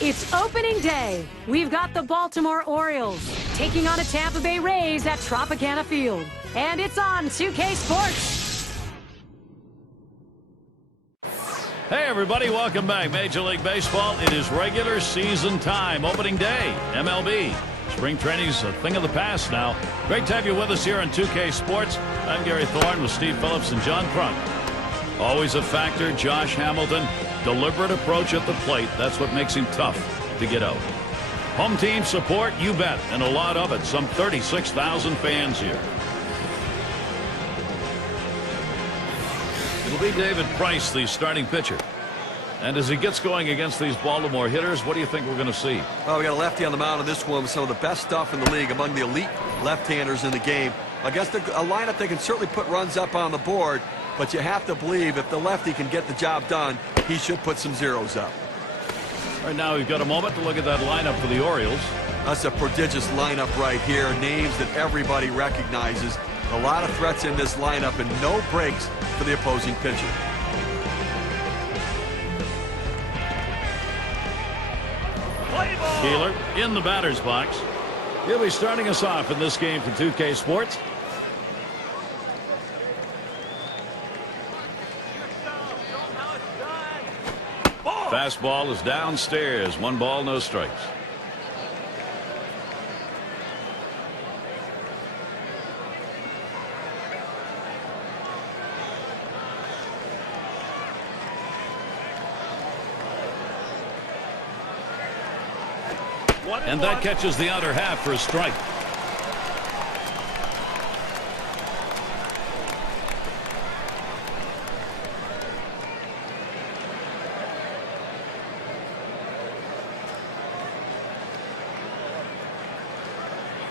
It's opening day. We've got the Baltimore Orioles taking on a Tampa Bay Rays at Tropicana Field. And it's on 2K Sports. Hey everybody, welcome back. Major League Baseball. It is regular season time. Opening day, MLB. Spring training's a thing of the past now. Great to have you with us here on 2K Sports. I'm Gary Thorne with Steve Phillips and John Crunk. Always a factor, Josh Hamilton. Deliberate approach at the plate. That's what makes him tough to get out. Home team support, you bet, and a lot of it. Some 36,000 fans here. It'll be David Price, the starting pitcher. And as he gets going against these Baltimore hitters, what do you think we're going to see? Well, we got a lefty on the mound in this one with some of the best stuff in the league, among the elite left-handers in the game. Against a lineup that can certainly put runs up on the board, but you have to believe if the lefty can get the job done, he should put some zeros up. Right now, we've got a moment to look at that lineup for the Orioles. That's a prodigious lineup right here. Names that everybody recognizes. A lot of threats in this lineup and no breaks for the opposing pitcher. Keeler in the batter's box. He'll be starting us off in this game for 2K Sports. Fastball is downstairs. 1 ball, no strikes. And that catches the outer half for a strike.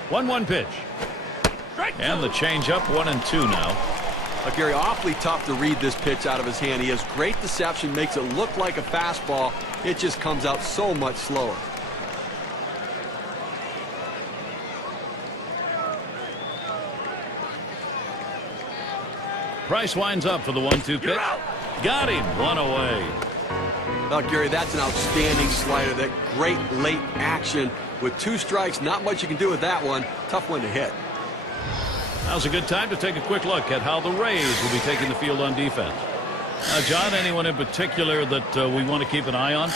One pitch. And the changeup, 1-2 now. Gary, awfully tough to read this pitch out of his hand. He has great deception, makes it look like a fastball. It just comes out so much slower. Price winds up for the 1-2 pitch. Got him. 1 away. Now, Gary, that's an outstanding slider. That great late action. With 2 strikes, not much you can do with that one. Tough one to hit. Now's a good time to take a quick look at how the Rays will be taking the field on defense. John, anyone in particular that we want to keep an eye on?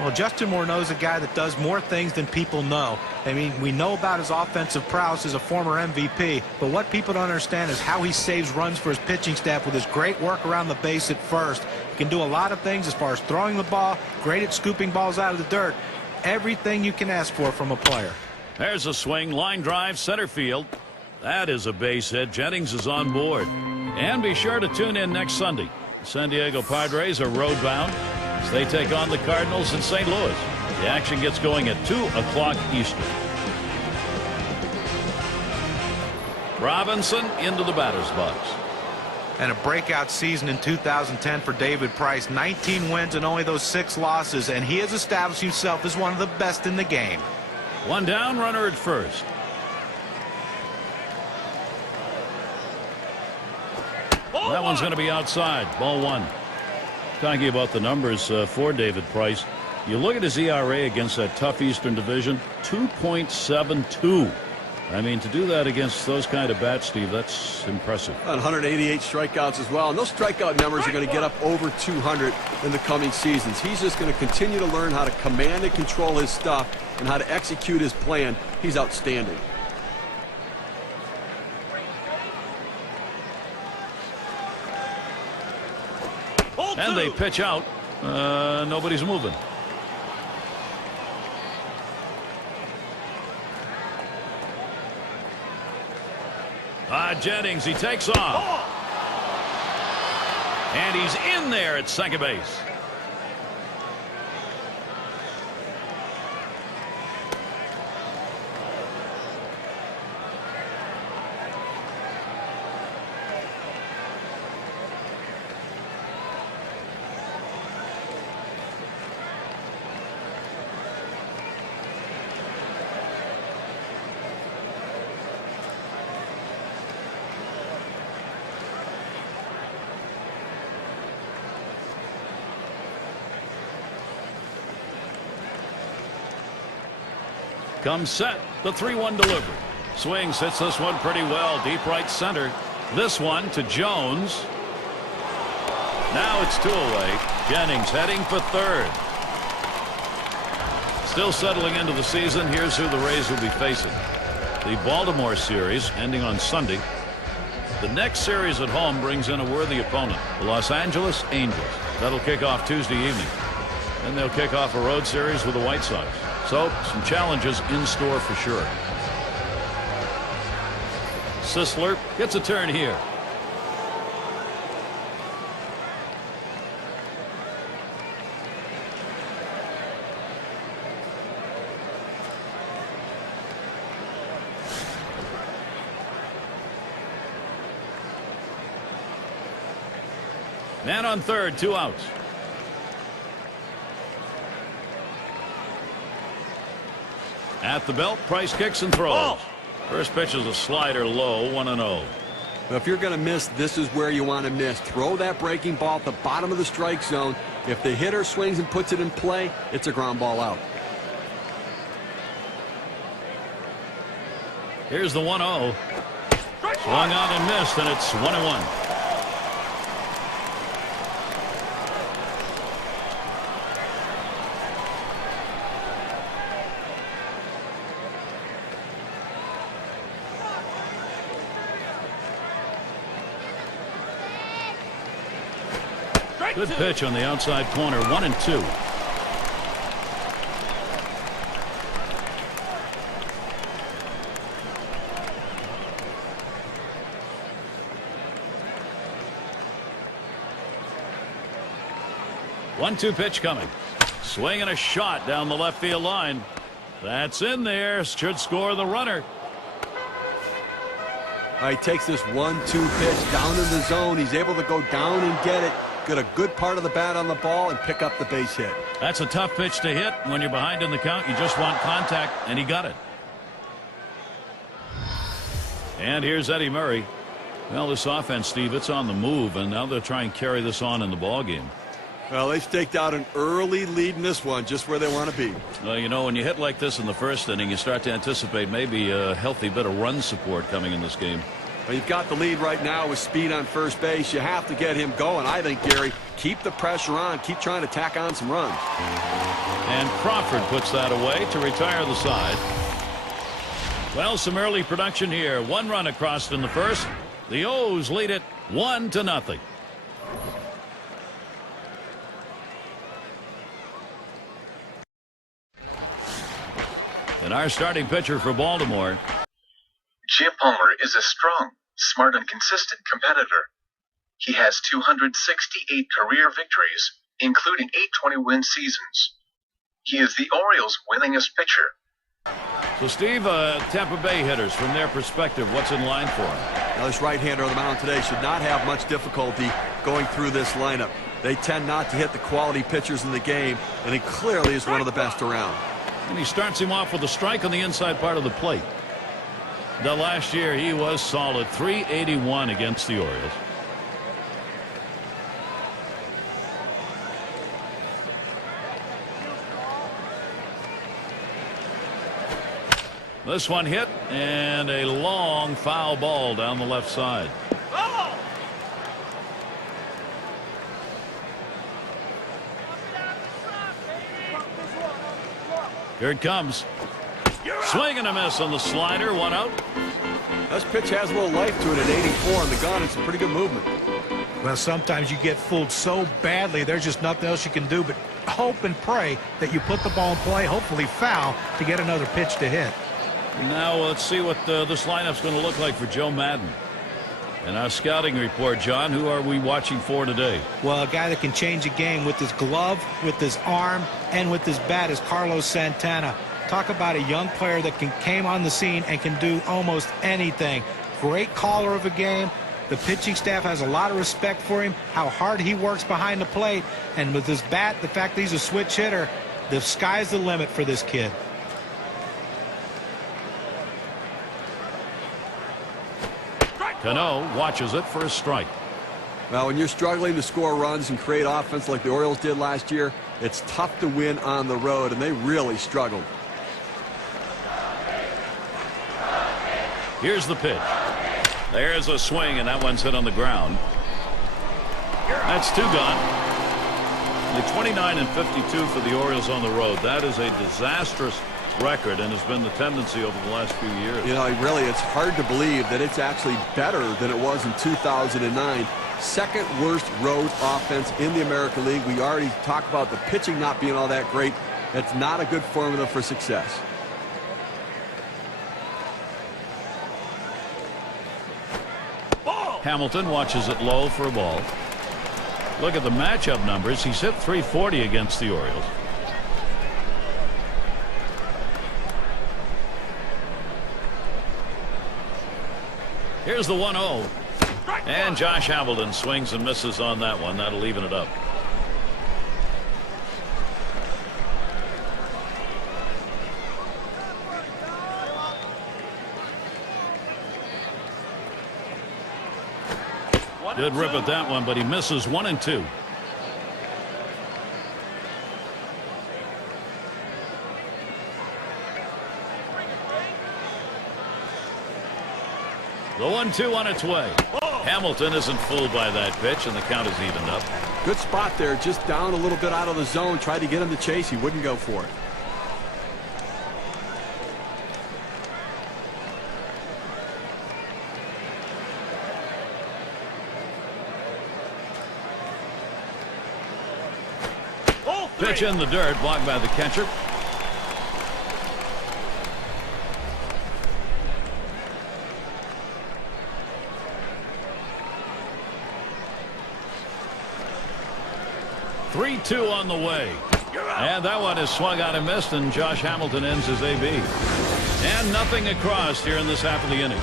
Well, Justin Morneau is a guy that does more things than people know. I mean, we know about his offensive prowess as a former MVP, but what people don't understand is how he saves runs for his pitching staff with his great work around the base at first. He can do a lot of things as far as throwing the ball, great at scooping balls out of the dirt. Everything you can ask for from a player. There's a swing, line drive, center field. That is a base hit. Jennings is on board. And be sure to tune in next Sunday. The San Diego Padres are road bound as they take on the Cardinals in St. Louis. The action gets going at 2 o'clock Eastern. Robinson into the batter's box. And a breakout season in 2010 for David Price. 19 wins and only those 6 losses, and he has established himself as one of the best in the game. 1 down, runner at first. That one's going to be outside. Ball 1. Talking about the numbers for David Price. You look at his ERA against that tough Eastern Division, 2.72. I mean, to do that against those kind of bats, Steve, that's impressive. 188 strikeouts as well. And those strikeout numbers are going to get up over 200 in the coming seasons. He's just going to continue to learn how to command and control his stuff and how to execute his plan. He's outstanding. And they pitch out. Nobody's moving. Jennings, he takes off. And he's in there at second base. Comes set. The 3-1 delivery. Swings, hits this one pretty well. Deep right center. This one to Jones. Now it's 2 away. Jennings heading for third. Still settling into the season. Here's who the Rays will be facing. The Baltimore series ending on Sunday. The next series at home brings in a worthy opponent, the Los Angeles Angels. That'll kick off Tuesday evening. Then they'll kick off a road series with the White Sox. So some challenges in store for sure. Sisler gets a turn here. Man on third, 2 outs. At the belt, Price kicks and throws. Oh. First pitch is a slider low, 1-0. Well, if you're going to miss, this is where you want to miss. Throw that breaking ball at the bottom of the strike zone. If the hitter swings and puts it in play, it's a ground ball out. Here's the 1-0. Swung out and missed, and it's 1-1. Good pitch on the outside corner, 1-2. One-two pitch coming. Swing and a shot down the left field line. That's in there. Should score the runner. He takes this 1-2 pitch down in the zone. He's able to go down and get it. Get a good part of the bat on the ball and pick up the base hit. That's a tough pitch to hit. When you're behind in the count, you just want contact, and he got it. And here's Eddie Murray. Well, this offense, Steve, it's on the move, and now they're trying to carry this on in the ball game. Well, they staked out an early lead in this one, just where they want to be. Well, you know, when you hit like this in the first inning, you start to anticipate maybe a healthy bit of run support coming in this game. Well, you've got the lead right now with speed on first base. You have to get him going. I think, Gary, keep the pressure on. Keep trying to tack on some runs. And Crawford puts that away to retire the side. Well, some early production here. 1 run across in the first. The O's lead it 1-0. And our starting pitcher for Baltimore. Jim Palmer is a strong, smart, and consistent competitor. He has 268 career victories, including 8 20-win seasons. He is the Orioles' winningest pitcher. So, Steve, Tampa Bay hitters, from their perspective, what's in line for him? Now, this right-hander on the mound today should not have much difficulty going through this lineup. They tend not to hit the quality pitchers in the game, and he clearly is one of the best around. And he starts him off with a strike on the inside part of the plate. The last year he was solid, 381 against the Orioles. This one hit, and a long foul ball down the left side. Here it comes. Swing and a miss on the slider. 1 out. This pitch has a little life to it at 84 on the gun. It's a pretty good movement. Well, sometimes you get fooled so badly, there's just nothing else you can do but hope and pray that you put the ball in play, hopefully foul, to get another pitch to hit. Now let's see what this lineup's going to look like for Joe Madden. And our scouting report, John, who are we watching for today? Well, a guy that can change a game with his glove, with his arm, and with his bat is Carlos Santana. Talk about a young player that came on the scene and can do almost anything. Great caller of a game. The pitching staff has a lot of respect for him, how hard he works behind the plate. And with his bat, the fact that he's a switch hitter, the sky's the limit for this kid. Cano watches it for a strike. Well, when you're struggling to score runs and create offense like the Orioles did last year, it's tough to win on the road, and they really struggled. Here's the pitch. There's a swing, and that one's hit on the ground. That's 2 gone. The 29 and 52 for the Orioles on the road. That is a disastrous record and has been the tendency over the last few years. You know, really, it's hard to believe that it's actually better than it was in 2009. Second worst road offense in the American League. We already talked about the pitching not being all that great. That's not a good formula for success. Hamilton watches it low for a ball. Look at the matchup numbers. He's hit .340 against the Orioles. Here's the 1-0. And Josh Hamilton swings and misses on that one. That'll even it up. Good rip at that one, but he misses 1 and 2. The 1-2 on its way. Hamilton isn't fooled by that pitch, and the count is evened up. Good spot there, just down a little bit out of the zone. Tried to get him to chase. He wouldn't go for it. Pitch in the dirt, blocked by the catcher. .3-2 on the way. And that one is swung out and missed, and Josh Hamilton ends his AB. And nothing across here in this half of the inning.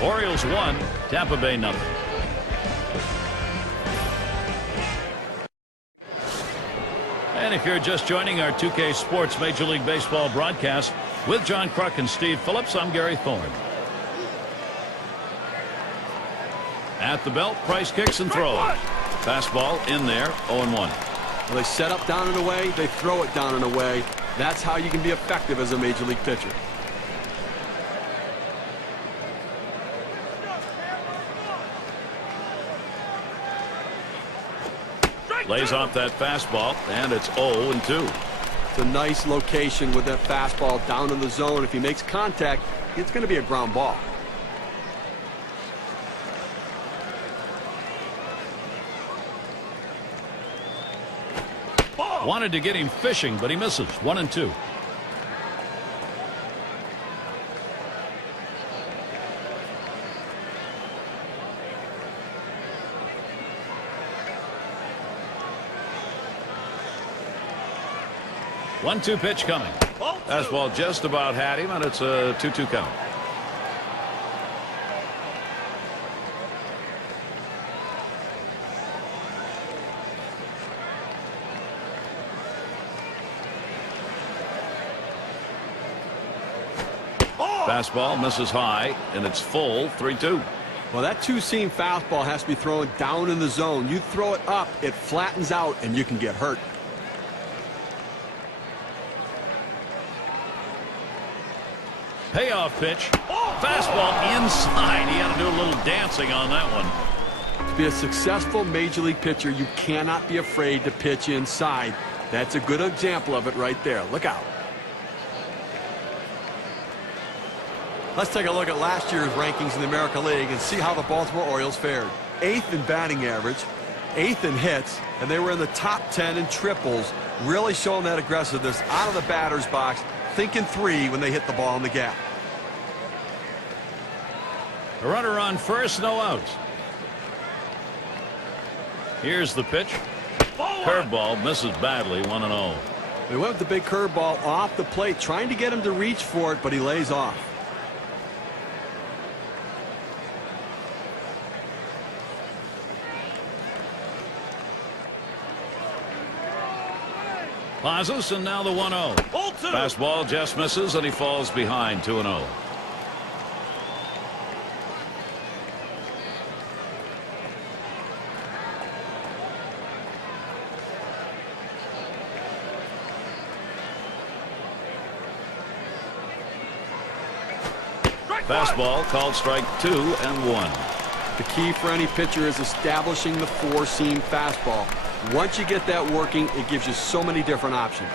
Orioles 1, Tampa Bay nothing. And if you're just joining our 2K Sports Major League Baseball broadcast with John Kruk and Steve Phillips, I'm Gary Thorne. At the belt, Price kicks and throws. Fastball in there, 0-1. Well, they set up down and away. They throw it down and away. That's how you can be effective as a major league pitcher. Lays off that fastball, and it's 0-2. It's a nice location with that fastball down in the zone. If he makes contact, it's going to be a ground ball. Wanted to get him fishing, but he misses. 1-2. One-two pitch coming. Fastball just about had him, and it's a 2-2 count. Fastball misses high, and it's full. 3-2. Well, that two-seam fastball has to be thrown down in the zone. You throw it up, it flattens out, and you can get hurt. Payoff pitch. Fastball inside. He had to do a little dancing on that one. To be a successful major league pitcher, you cannot be afraid to pitch inside. That's a good example of it right there. Look out. Let's take a look at last year's rankings in the American League and see how the Baltimore Orioles fared. 8th in batting average, 8th in hits, and they were in the top 10 in triples, really showing that aggressiveness out of the batter's box, thinking 3 when they hit the ball in the gap. A runner on first, no outs. Here's the pitch. Curveball misses badly. 1-0. They went with the big curveball off the plate, trying to get him to reach for it, but he lays off. Pauses, and now the 1-0. Fastball just misses, and he falls behind. 2-0. Fastball called strike 2 and 1. The key for any pitcher is establishing the four-seam fastball. Once you get that working, it gives you so many different options.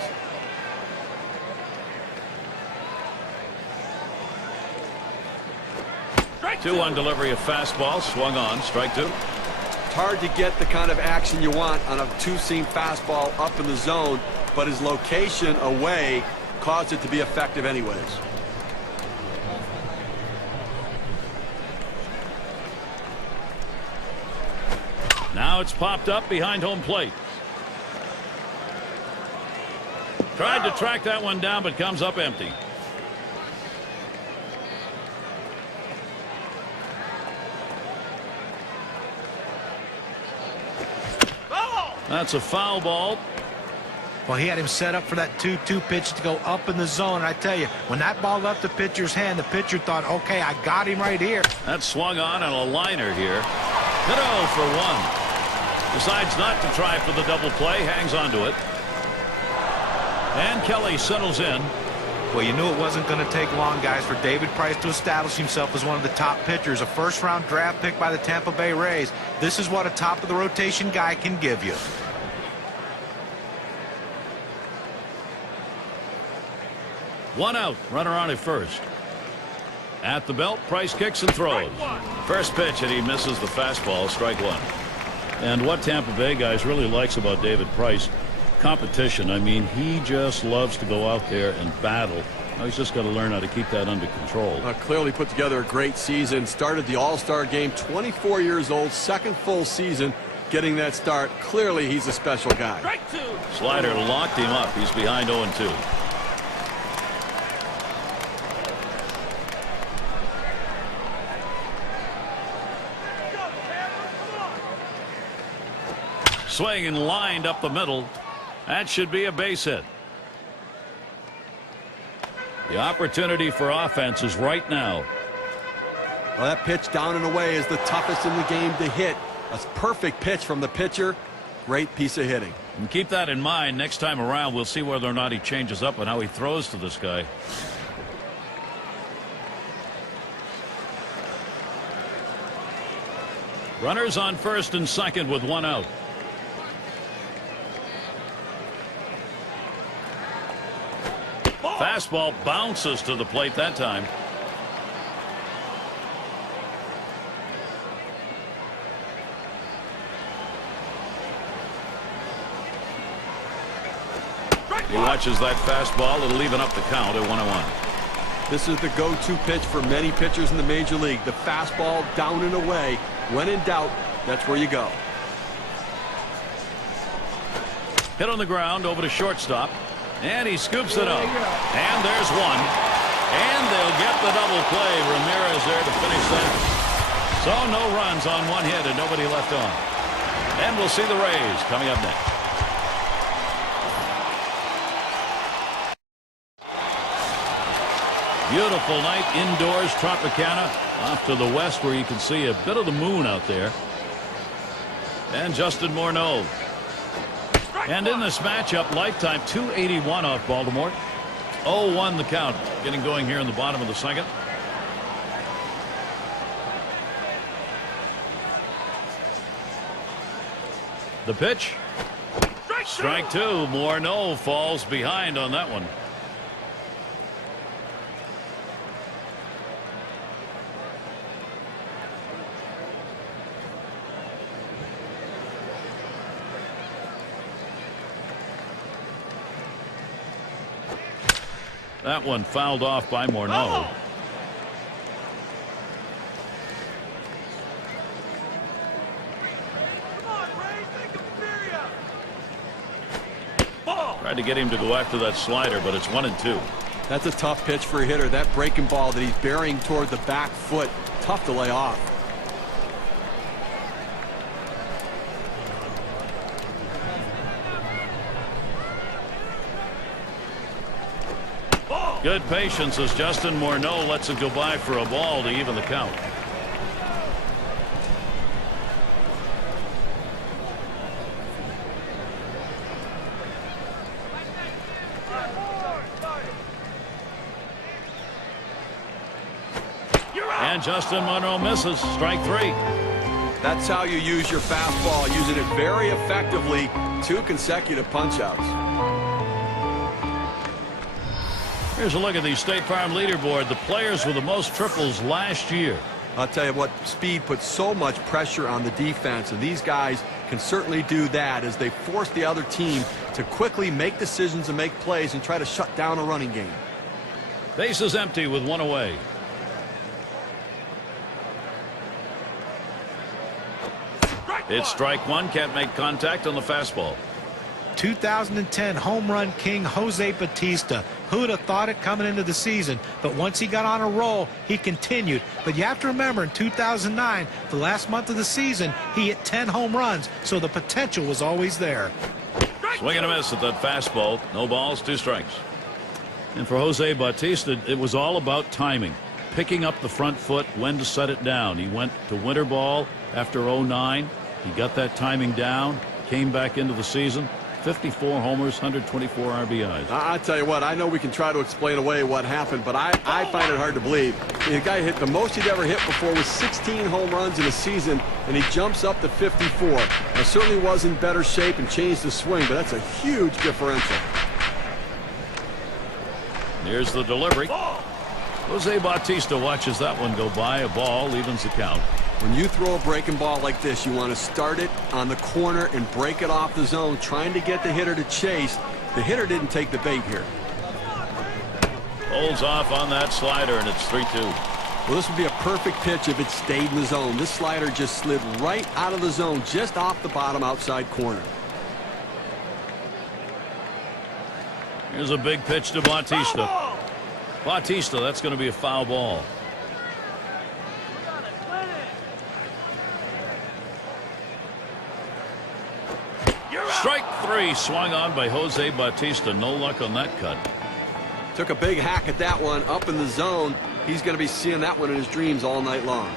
Strike 2 delivery of fastball, swung on, strike 2. It's hard to get the kind of action you want on a two-seam fastball up in the zone, but his location away caused it to be effective anyways. Now it's popped up behind home plate. Tried to track that one down, but comes up empty. That's a foul ball. Well, he had him set up for that 2-2 pitch to go up in the zone. I tell you, when that ball left the pitcher's hand, the pitcher thought, okay, I got him right here. That swung on a liner here. Hit 0 for 1. Decides not to try for the double play, hangs on to it. And Kelly settles in. Well, you knew it wasn't going to take long, guys, for David Price to establish himself as one of the top pitchers. A first-round draft pick by the Tampa Bay Rays. This is what a top-of-the-rotation guy can give you. One out, runner on at first. At the belt, Price kicks and throws. First pitch, and he misses the fastball, strike 1. And what Tampa Bay guys really likes about David Price, competition. I mean, he just loves to go out there and battle. Now he's just got to learn how to keep that under control. Clearly put together a great season. Started the All-Star game, 24 years old, second full season getting that start. Clearly he's a special guy. Strike 2. Slider locked him up. He's behind 0-2. Swing and lined up the middle. That should be a base hit. The opportunity for offense is right now. Well, that pitch down and away is the toughest in the game to hit. A perfect pitch from the pitcher. Great piece of hitting. And keep that in mind. Next time around, we'll see whether or not he changes up on how he throws to this guy. Runners on first and second with 1 out. Fastball bounces to the plate that time. He watches that fastball. It'll even up the count at 1-1. This is the go-to pitch for many pitchers in the major league. The fastball down and away. When in doubt, that's where you go. Hit on the ground over to shortstop. And he scoops it up. And there's one. And they'll get the double play. Ramirez there to finish that. So no runs on one hit and nobody left on. And we'll see the Rays coming up next. Beautiful night indoors, Tropicana. Off to the west where you can see a bit of the moon out there. And Justin Morneau. And in this matchup, lifetime 281 off Baltimore. 0-1 the count. Getting going here in the bottom of the second. The pitch. Strike 2. Morneau falls behind on that one. That one fouled off by Morneau. Tried to get him to go after that slider, but it's 1-2. That's a tough pitch for a hitter. That breaking ball that he's burying toward the back foot. Tough to lay off. Good patience as Justin Morneau lets it go by for a ball to even the count. And Justin Monroe misses. Strike 3. That's how you use your fastball, using it very effectively. 2 consecutive punch-outs. Here's a look at the State Farm leaderboard. The players with the most triples last year. I'll tell you what, speed puts so much pressure on the defense, and these guys can certainly do that as they force the other team to quickly make decisions and make plays and try to shut down a running game. Base is empty with 1 away. It's strike 1. Can't make contact on the fastball. 2010 home run king Jose Bautista. Who would have thought it coming into the season? But once he got on a roll, he continued. But you have to remember, in 2009, the last month of the season, he hit 10 home runs, so the potential was always there. Swing and a miss at that fastball. No balls, 2 strikes. And for Jose Bautista, it was all about timing. Picking up the front foot, when to set it down. He went to winter ball after 09. He got that timing down, came back into the season. 54 homers, 124 RBIs. I'll tell you what, I know we can try to explain away what happened, but I find it hard to believe. The guy hit the most he'd ever hit before was 16 home runs in a season, and he jumps up to 54. Now, certainly was in better shape and changed the swing, but that's a huge differential. Here's the delivery. Jose Bautista watches that one go by. A ball evens the count. When you throw a breaking ball like this, you want to start it on the corner and break it off the zone, trying to get the hitter to chase. The hitter didn't take the bait here. Holds off on that slider, and it's 3-2. Well, this would be a perfect pitch if it stayed in the zone. This slider just slid right out of the zone, just off the bottom outside corner. Here's a big pitch to Bautista. Bautista, that's going to be a foul ball. Strike 3 swung on by Jose Bautista. No luck on that cut. Took a big hack at that one up in the zone. He's going to be seeing that one in his dreams all night long.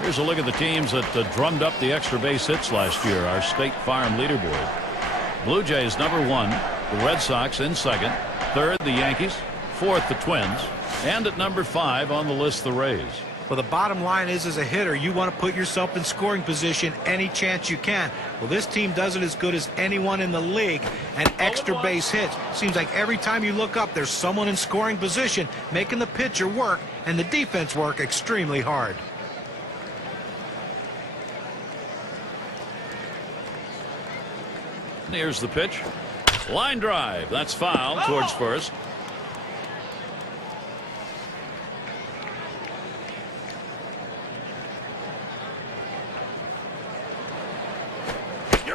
Here's a look at the teams that drummed up the extra base hits last year. Our State Farm leaderboard. Blue Jays #1. The Red Sox in second. Third, the Yankees. Fourth, the Twins. And at number 5 on the list, the Rays. Well, the bottom line is, as a hitter, you want to put yourself in scoring position any chance you can. Well, this team does it as good as anyone in the league. And extra base hits. Seems like every time you look up, there's someone in scoring position making the pitcher work and the defense work extremely hard. Here's the pitch. Line drive. That's foul towards first.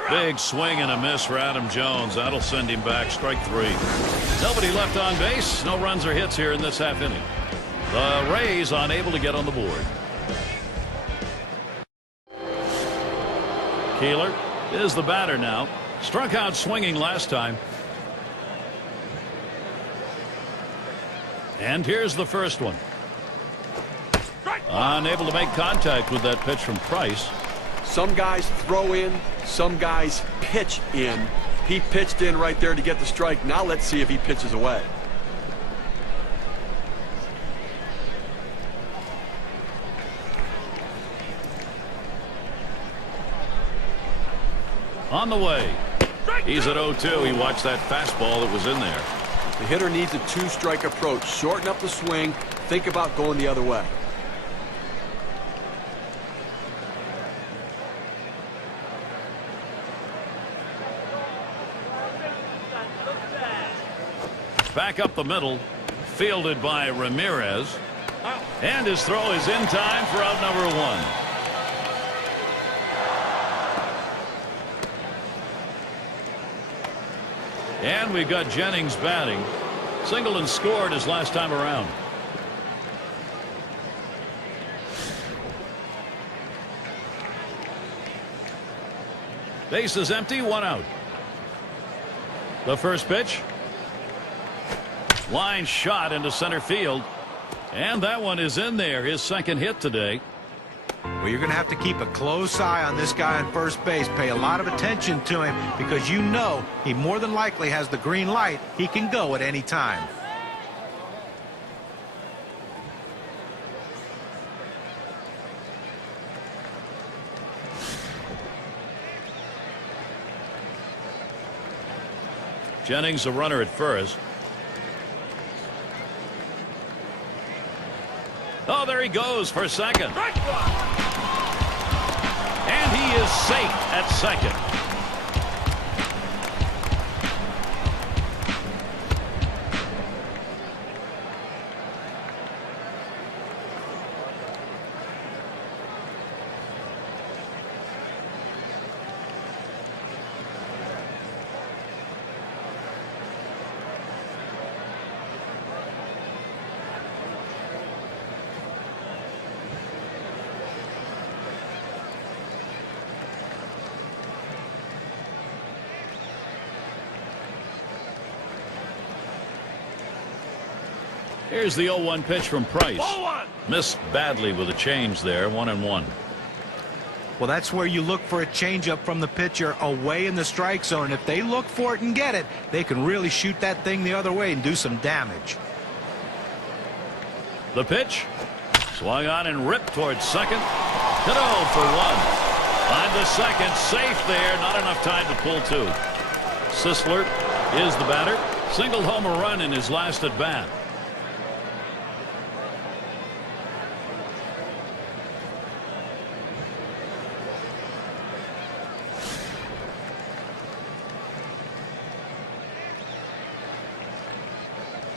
Big swing and a miss for Adam Jones. That'll send him back. Strike 3. Nobody left on base. No runs or hits here in this half inning. The Rays unable to get on the board. Keeler is the batter now. Struck out swinging last time. And here's the first one. Unable to make contact with that pitch from Price. Some guys throw in, some guys pitch in. He pitched in right there to get the strike. Now let's see if he pitches away. On the way. He's at 0-2. He watched that fastball that was in there. The hitter needs a 2-strike approach. Shorten up the swing. Think about going the other way. Back up the middle. Fielded by Ramirez. And his throw is in time for out number 1. And we've got Jennings batting. Singleton scored his last time around. Base is empty, 1 out. The first pitch Line shot into center field. And that one is in there. His second hit today. Well, you're going to have to keep a close eye on this guy on first base. Pay a lot of attention to him because you know he more than likely has the green light. He can go at any time. Jennings a runner at first. Oh, there he goes for second. And he is safe at second. Here's the 0-1 pitch from Price. Missed badly with a change there. 1-1. Well, that's where you look for a changeup from the pitcher away in the strike zone. If they look for it and get it, they can really shoot that thing the other way and do some damage. The pitch. Swung on and ripped towards second. Hit 0 for 1. On to second. Safe there. Not enough time to pull two. Sisler is the batter. Singled home a run in his last at bat.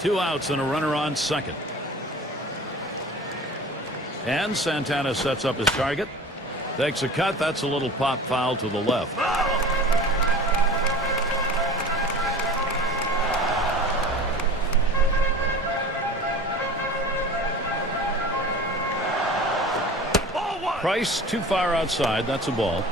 Two outs and a runner on second. And Santana sets up his target. Takes a cut. That's a little pop foul to the left. Price too far outside. That's a ball.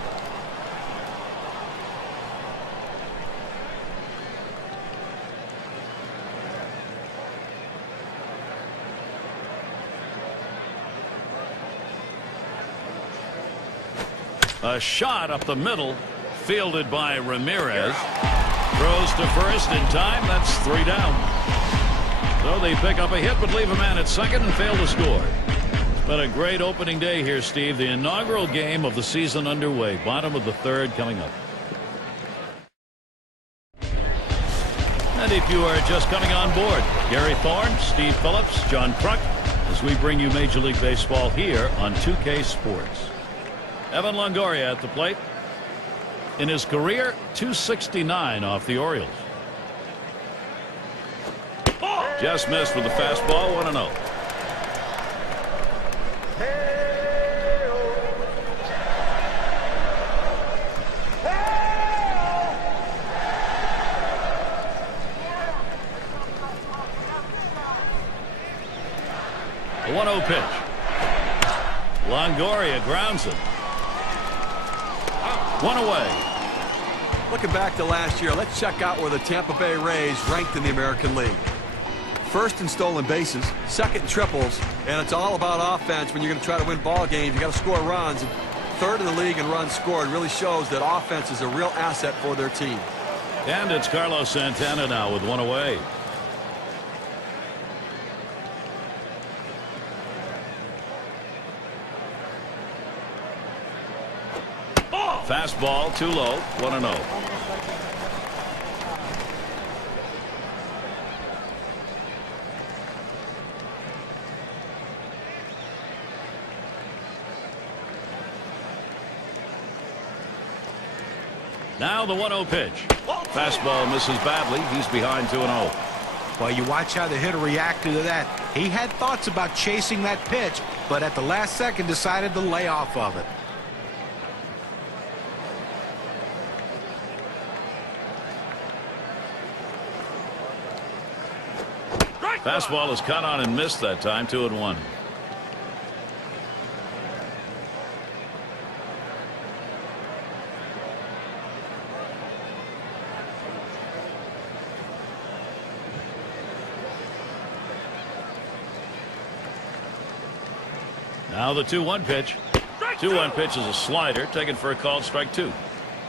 A shot up the middle, fielded by Ramirez. Throws to first in time. That's 3 down. So they pick up a hit but leave a man at second and fail to score. It's been a great opening day here, Steve. The inaugural game of the season underway. Bottom of the third coming up. And if you are just coming on board, Gary Thorne, Steve Phillips, John Kruk, as we bring you Major League Baseball here on 2K Sports. Evan Longoria at the plate. In his career, .269 off the Orioles. Just missed with the fastball. 1-0. The 1-0 pitch. Longoria grounds it. One away. Looking back to last year, let's check out where the Tampa Bay Rays ranked in the American League. First in stolen bases, second in triples, and it's all about offense when you're going to try to win ball games. You got to score runs. And third in the league in runs scored. Really shows that offense is a real asset for their team. And it's Carlos Santana now with one away. Fastball too low. 1-0. Now the 1-0 pitch. Fastball misses badly. He's behind 2-0. Well, you watch how the hitter reacted to that. He had thoughts about chasing that pitch, but at the last second decided to lay off of it. Fastball is cut on and missed that time. 2-1. Now the 2-1 pitch. 2-1 pitch is a slider taken for a called strike 2.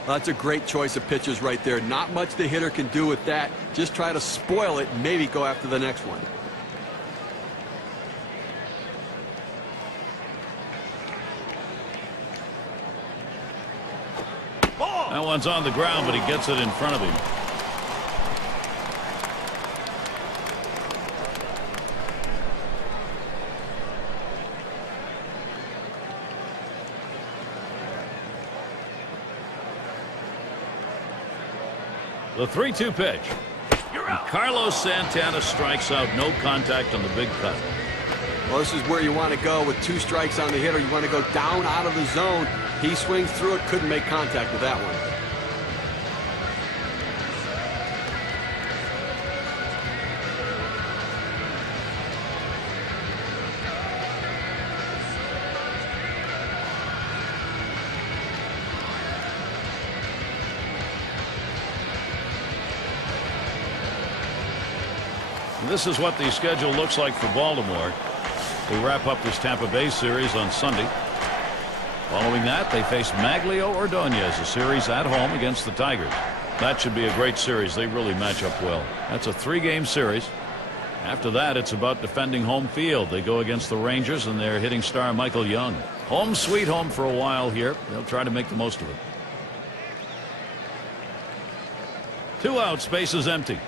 That's a great choice of pitches right there. Not much the hitter can do with that. Just try to spoil it and maybe go after the next one. That one's on the ground, but he gets it in front of him. The 3-2 pitch. And Carlos Santana strikes out. No contact on the big cut. Well, this is where you want to go with 2 strikes on the hitter. You want to go down out of the zone. He swings through it, couldn't make contact with that one. This is what the schedule looks like for Baltimore. They wrap up this Tampa Bay series on Sunday. Following that, they face Maglio Ordonez, a series at home against the Tigers. That should be a great series. They really match up well. That's a 3-game series. After that, it's about defending home field. They go against the Rangers and their hitting star Michael Young. Home sweet home for a while here. They'll try to make the most of it. 2 outs, base is empty.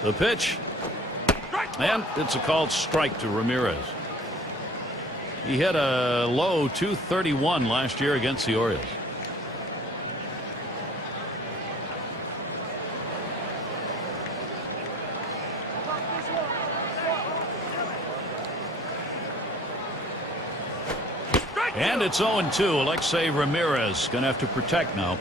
The pitch, and it's a called strike to Ramirez. He hit a low 231 last year against the Orioles. And it's 0-2. Alexei Ramirez going to have to protect now.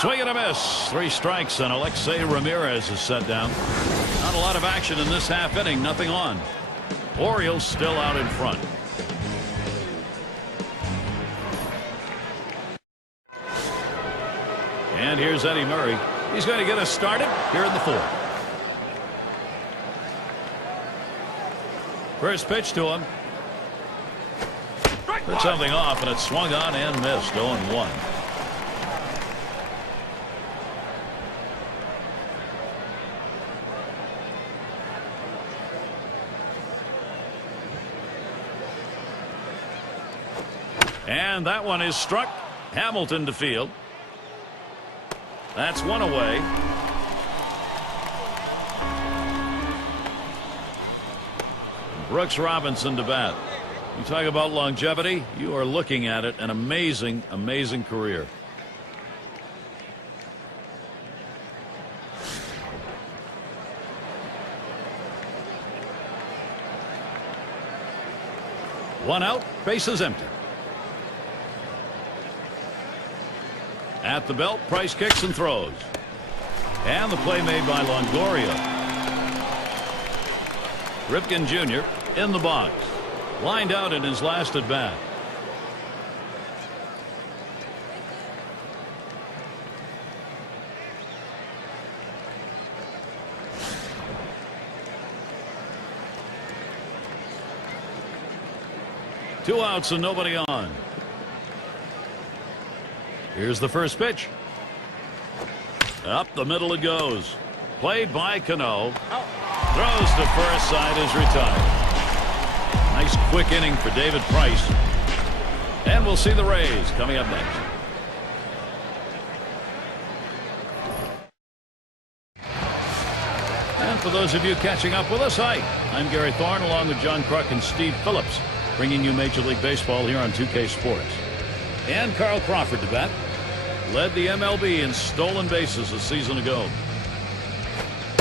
Swing and a miss. 3 strikes, and Alexei Ramirez is set down. Not a lot of action in this half inning. Nothing on. Orioles still out in front. And here's Eddie Murray. He's going to get us started here in the 4th. First pitch to him. Put something off, and it swung on and missed. 0-1. And that one is struck. Hamilton to field. That's 1 away. Brooks Robinson to bat. You talk about longevity. You are looking at it. An amazing, amazing career. One out. Base is empty. At the belt, Price kicks and throws. And the play made by Longoria. Ripken Jr. in the box. Lined out in his last at bat. Two outs and nobody on. Here's the first pitch. Up the middle it goes. Played by Cano. Throws to first, side is retired. Nice quick inning for David Price. And we'll see the Rays coming up next. And for those of you catching up with us, hi. I'm Gary Thorne along with John Kruk and Steve Phillips, bringing you Major League Baseball here on 2K Sports. And Carl Crawford to bat. Led the MLB in stolen bases a season ago.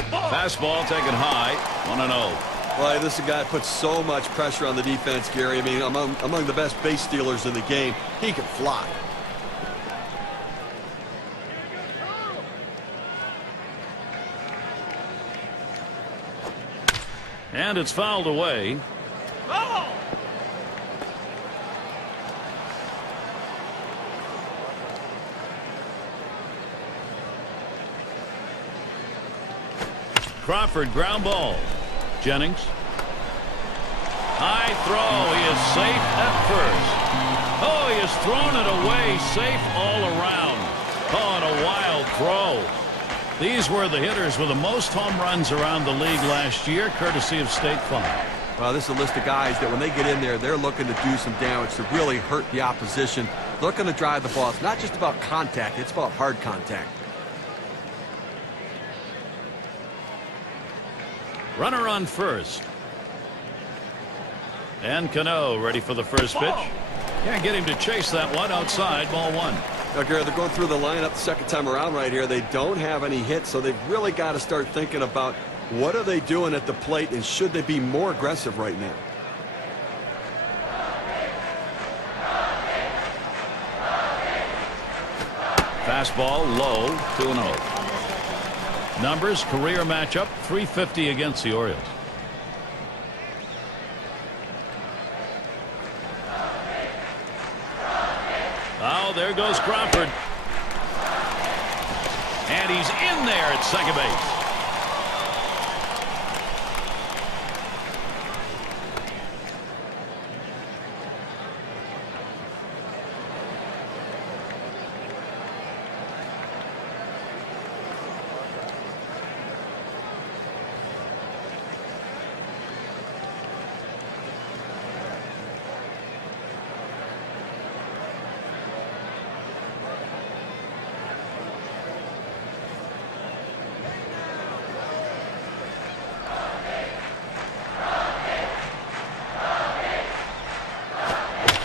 Fastball taken high. 1-0. Well, this is a guy that puts so much pressure on the defense, Gary. I mean, among the best base stealers in the game. He can fly. And it's fouled away. Crawford ground ball. Jennings. High throw. He is safe at first. Oh, he has thrown it away. Safe all around. Oh, and a wild throw. These were the hitters with the most home runs around the league last year, courtesy of State Farm. Well, this is a list of guys that when they get in there, they're looking to do some damage, to really hurt the opposition, looking to drive the ball. It's not just about contact, it's about hard contact. Runner on first. And Cano ready for the first pitch. Can't get him to chase that one outside. Ball one. Now, Gary, they're going through the lineup the second time around right here. They don't have any hits, so they've really got to start thinking about what are they doing at the plate and should they be more aggressive right now. Fastball low, 2-0. Numbers, career matchup, 350 against the Orioles. Oh, there goes Crawford. And he's in there at second base.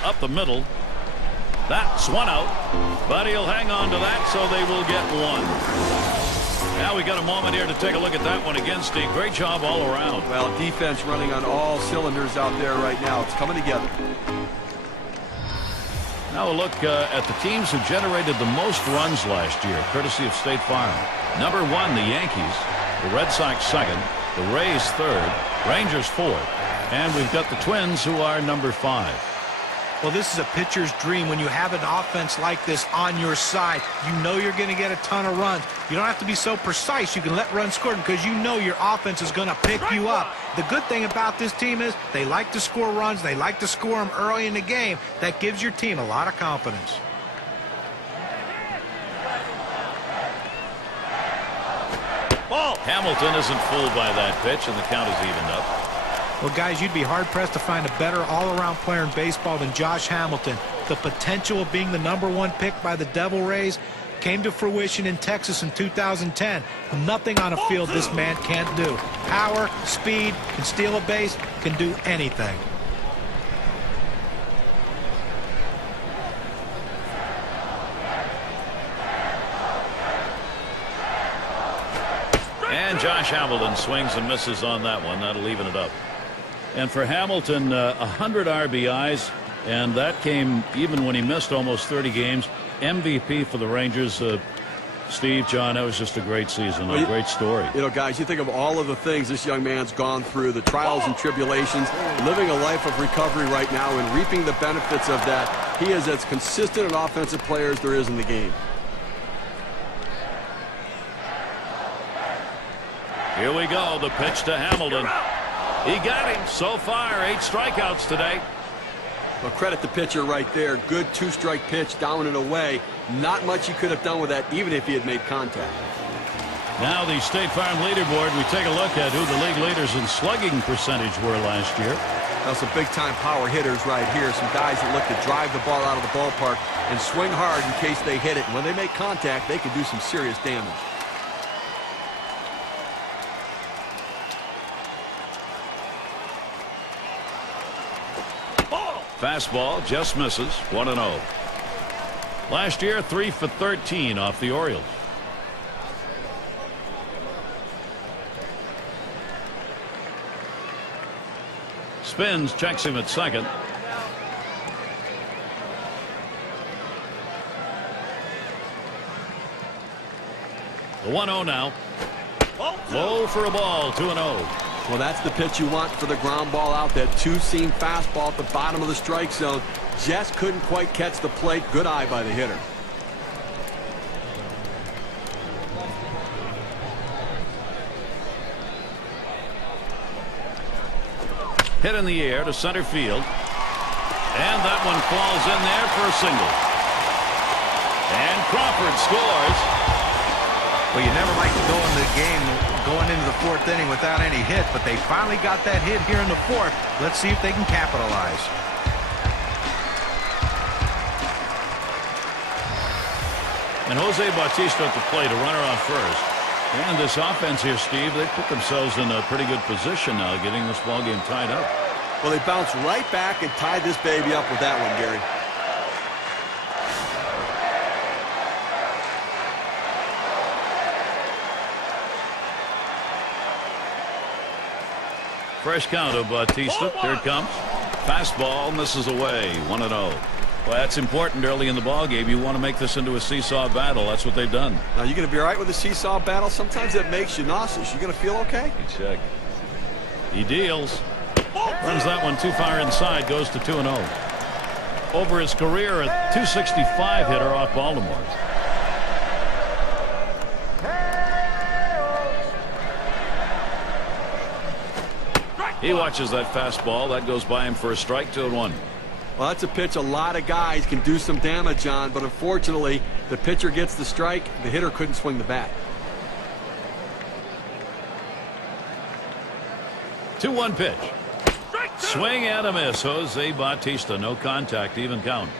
Up the middle. That's one out, but he'll hang on to that, so they will get one. Now we got a moment here to take a look at that one again, Steve. Great job all around. Well, defense running on all cylinders out there right now. It's coming together. Now a look at the teams who generated the most runs last year, courtesy of State Farm. Number 1, the Yankees. The Red Sox second. The Rays third. Rangers fourth. And we've got the Twins, who are number 5. Well, this is a pitcher's dream when you have an offense like this on your side. You know you're going to get a ton of runs. You don't have to be so precise. You can let runs score because you know your offense is going to pick you up. The good thing about this team is they like to score runs. They like to score them early in the game. That gives your team a lot of confidence. Ball. Hamilton isn't fooled by that pitch, and the count is evened up. Well, guys, you'd be hard-pressed to find a better all-around player in baseball than Josh Hamilton. The potential of being the #1 pick by the Devil Rays came to fruition in Texas in 2010. Nothing on a field this man can't do. Power, speed, can steal a base, can do anything. And Josh Hamilton swings and misses on that one. That'll even it up. And for Hamilton, 100 RBIs, and that came even when he missed almost 30 games. MVP for the Rangers. Steve, John, that was just a great season, a great story. You know, guys, you think of all of the things this young man's gone through, the trials and tribulations, living a life of recovery right now and reaping the benefits of that. He is as consistent an offensive player as there is in the game. Here we go, the pitch to Hamilton. He got him. So far, 8 strikeouts today. Well, credit the pitcher right there. Good 2-strike pitch, down and away. Not much he could have done with that, even if he had made contact. Now the State Farm leaderboard. We take a look at who the league leaders in slugging percentage were last year. That's some big-time power hitters right here. Some guys that look to drive the ball out of the ballpark and swing hard in case they hit it. And when they make contact, they can do some serious damage. Fastball just misses. 1-0. Last year, 3 for 13 off the Orioles. Spins, checks him at second. The 1-0 now. Low for a ball. 2-0. Well, that's the pitch you want for the ground ball out. That two-seam fastball at the bottom of the strike zone. Just couldn't quite catch the plate. Good eye by the hitter. Hit in the air to center field. And that one falls in there for a single. And Crawford scores. Well, you never like to go in the game going into the fourth inning without any hit, but they finally got that hit here in the fourth. Let's see if they can capitalize. And Jose Bautista at the plate, a runner on first. And this offense here, Steve, they put themselves in a pretty good position now, getting this ballgame tied up. Well, they bounced right back and tied this baby up with that one, Gary. Fresh count of Bautista. Here it comes. Fastball misses away. 1-0. Well, that's important early in the ballgame. You want to make this into a seesaw battle. That's what they've done. Now, you're going to be all right with the seesaw battle? Sometimes it makes you nauseous. You're going to feel okay? Check. He deals. Runs that one too far inside. Goes to 2-0. Over his career, a .265 hitter off Baltimore. He watches that fastball. That goes by him for a strike. 2-1. Well, that's a pitch a lot of guys can do some damage on, but unfortunately, the pitcher gets the strike. The hitter couldn't swing the bat. 2-1 pitch. Swing and a miss. Jose Bautista. No contact. Even count.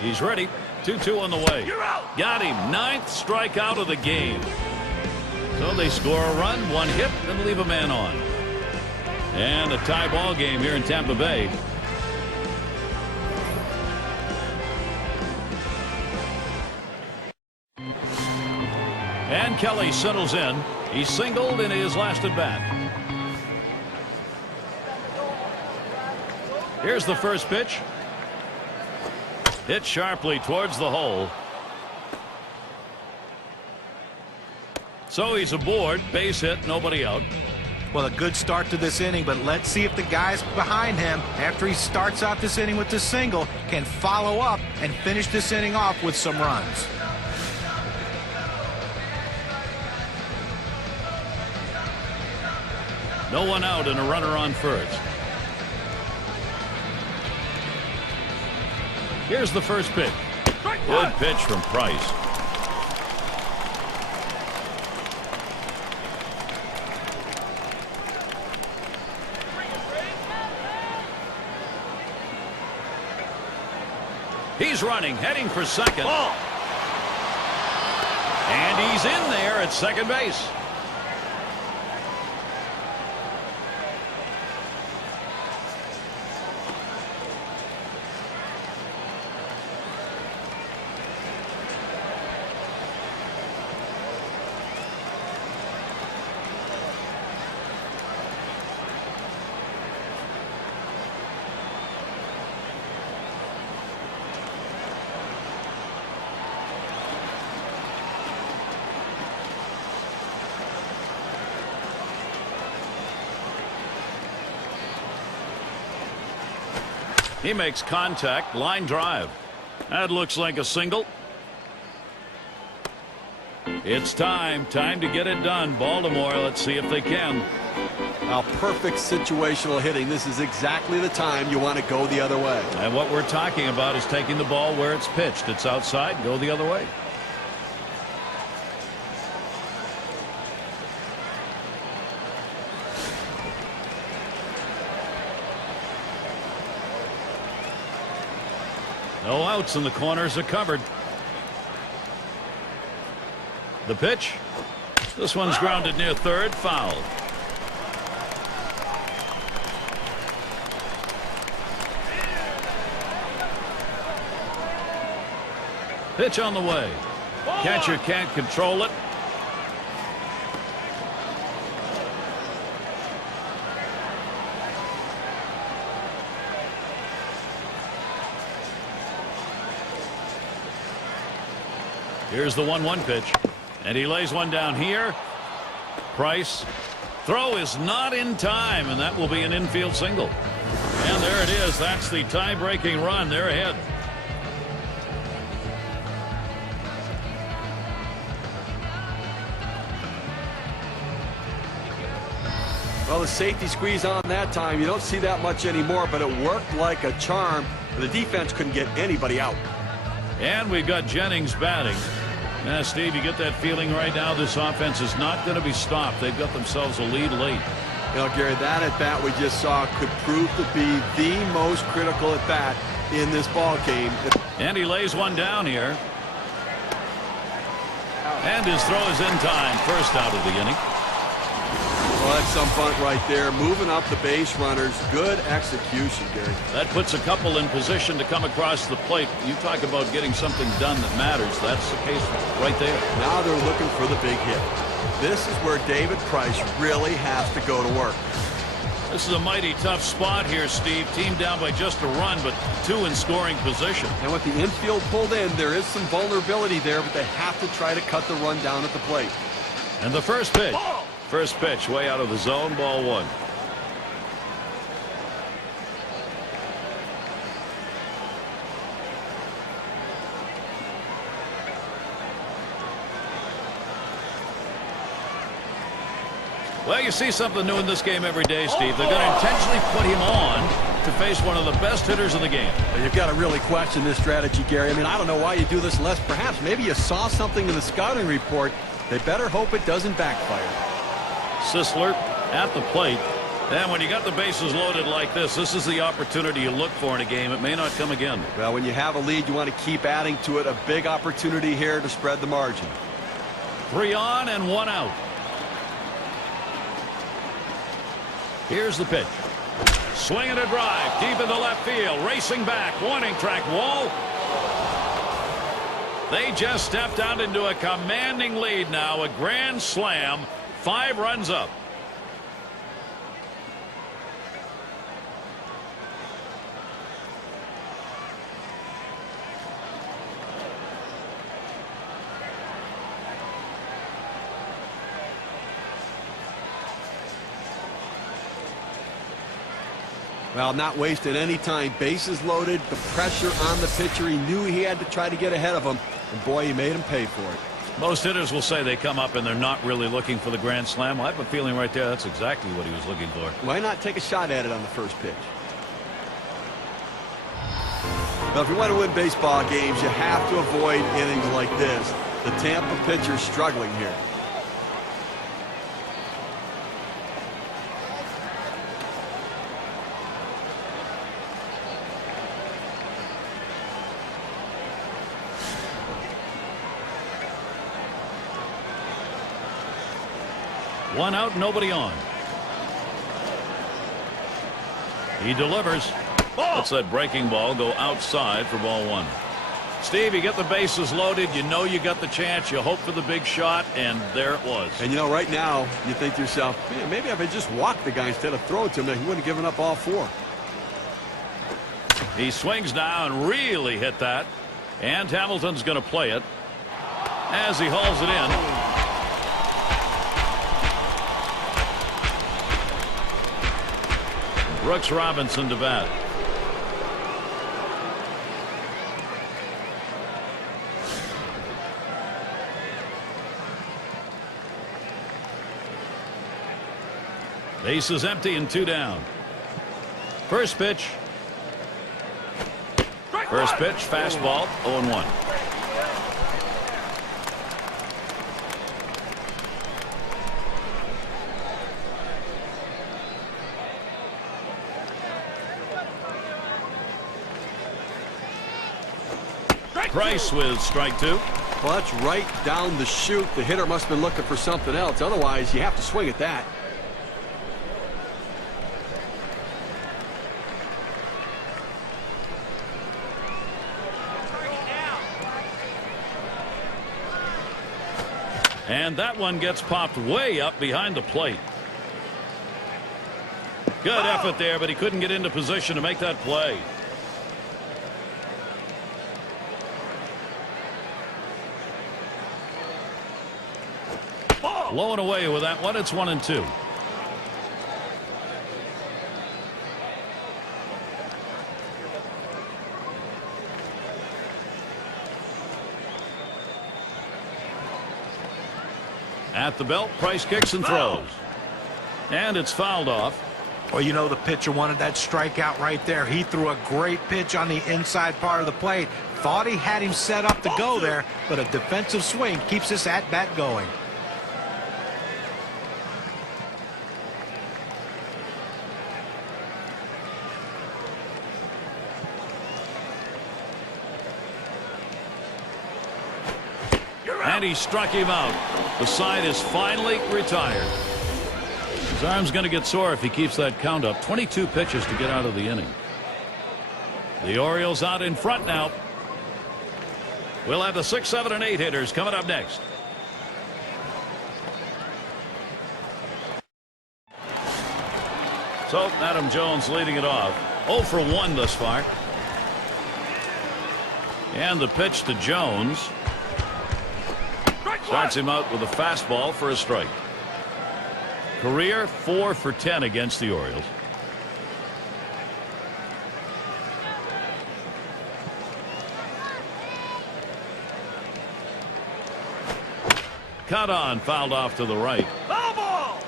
He's ready. 2-2 on the way. Got him. 9th strikeout of the game. So they score a run, 1 hit, and leave a man on. And a tie ball game here in Tampa Bay. And Kelly settles in. He singled in his last at bat. Here's the first pitch. Hit sharply towards the hole. So he's aboard. Base hit. Nobody out. Well, a good start to this inning, but let's see if the guys behind him, after he starts out this inning with the single, can follow up and finish this inning off with some runs. No one out and a runner on first. Here's the first pitch. Good pitch from Price. He's running, heading for second. And he's in there at second base. He makes contact. Line drive. That looks like a single. It's time to get it done. Baltimore, let's see if they can. Now, perfect situational hitting. This is exactly the time you want to go the other way. And what we're talking about is taking the ball where it's pitched. It's outside. Go the other way. No outs and the corners are covered. The pitch. This one's grounded near third. Foul. Pitch on the way. Catcher can't control it. Here's the 1-1 pitch. And he lays one down here. Price. Throw is not in time, and that will be an infield single. And there it is. That's the tie-breaking run. They're ahead. Well, the safety squeeze on that time. You don't see that much anymore, but it worked like a charm. The defense couldn't get anybody out. And we've got Jennings batting. Now, Steve, you get that feeling right now this offense is not going to be stopped. They've got themselves a lead late. You know, Gary, that at-bat we just saw could prove to be the most critical at-bat in this ball game. And he lays one down here. And his throw is in time. First out of the inning. Well, that's some bunt right there. Moving up the base runners. Good execution, Gary. That puts a couple in position to come across the plate. You talk about getting something done that matters. That's the case right there. Now they're looking for the big hit. This is where David Price really has to go to work. This is a mighty tough spot here, Steve. Team down by just a run, but 2 in scoring position. And with the infield pulled in, there is some vulnerability there, but they have to try to cut the run down at the plate. And the first pitch. First pitch way out of the zone, ball 1. Well, you see something new in this game every day, Steve. They're going to intentionally put him on to face one of the best hitters in the game. You've got to really question this strategy, Gary. I mean, I don't know why you do this unless perhaps maybe you saw something in the scouting report. They better hope it doesn't backfire. Sisler at the plate. And when you got the bases loaded like this is the opportunity you look for in a game. It may not come again. Well, when you have a lead, you want to keep adding to it. A big opportunity here to spread the margin. 3 on and 1 out. Here's the pitch. Swinging a drive deep into left field. Racing back. Warning track wall. They just stepped out into a commanding lead now. A grand slam. 5 runs up. Well, not wasting any time. Bases loaded. The pressure on the pitcher. He knew he had to try to get ahead of him. And boy, he made him pay for it. Most hitters will say they come up and they're not really looking for the grand slam. I have a feeling right there that's exactly what he was looking for. Why not take a shot at it on the first pitch? But if you want to win baseball games, you have to avoid innings like this. The Tampa pitcher's struggling here. One out, nobody on. He delivers. Let's that breaking ball go outside for ball 1. Steve, you get the bases loaded. You know you got the chance. You hope for the big shot, and there it was. And, you know, right now, you think to yourself, man, maybe if I just walked the guy instead of throwing to him, he wouldn't have given up all 4. He swings now and really hit that. And Hamilton's going to play it as he hauls it in. Brooks Robinson to bat. Base is empty and 2 down. First pitch. First pitch, fastball, 0-1. Price with strike 2. Well, that's right down the chute. The hitter must have been looking for something else. Otherwise, you have to swing at that. And that one gets popped way up behind the plate. Good effort there, but he couldn't get into position to make that play. Blowing away with that one. It's 1-2. At the belt, Price kicks and throws. And it's fouled off. Well, you know the pitcher wanted that strikeout right there. He threw a great pitch on the inside part of the plate. Thought he had him set up to go there, but a defensive swing keeps this at-bat going. And he struck him out. The side is finally retired. His arm's going to get sore if he keeps that count up. 22 pitches to get out of the inning. The Orioles out in front now. We'll have the 6, 7, and 8 hitters coming up next. So Adam Jones leading it off. 0 for 1 thus far. And the pitch to Jones. Starts him out with a fastball for a strike. Career 4 for 10 against the Orioles. Cut on, fouled off to the right. Foul ball!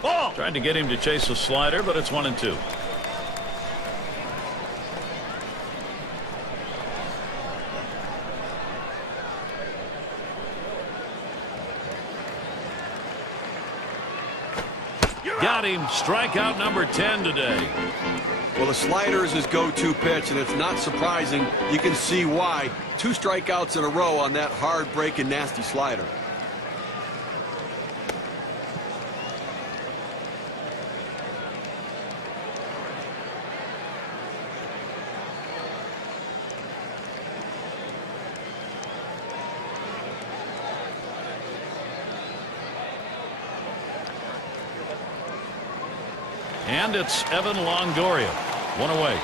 Ball! Tried to get him to chase a slider, but it's 1-2. Got him. Strikeout number 10 today. Well, the slider is his go-to pitch, and it's not surprising. You can see why. 2 strikeouts in a row on that hard break and nasty slider. And it's Evan Longoria. 1 away.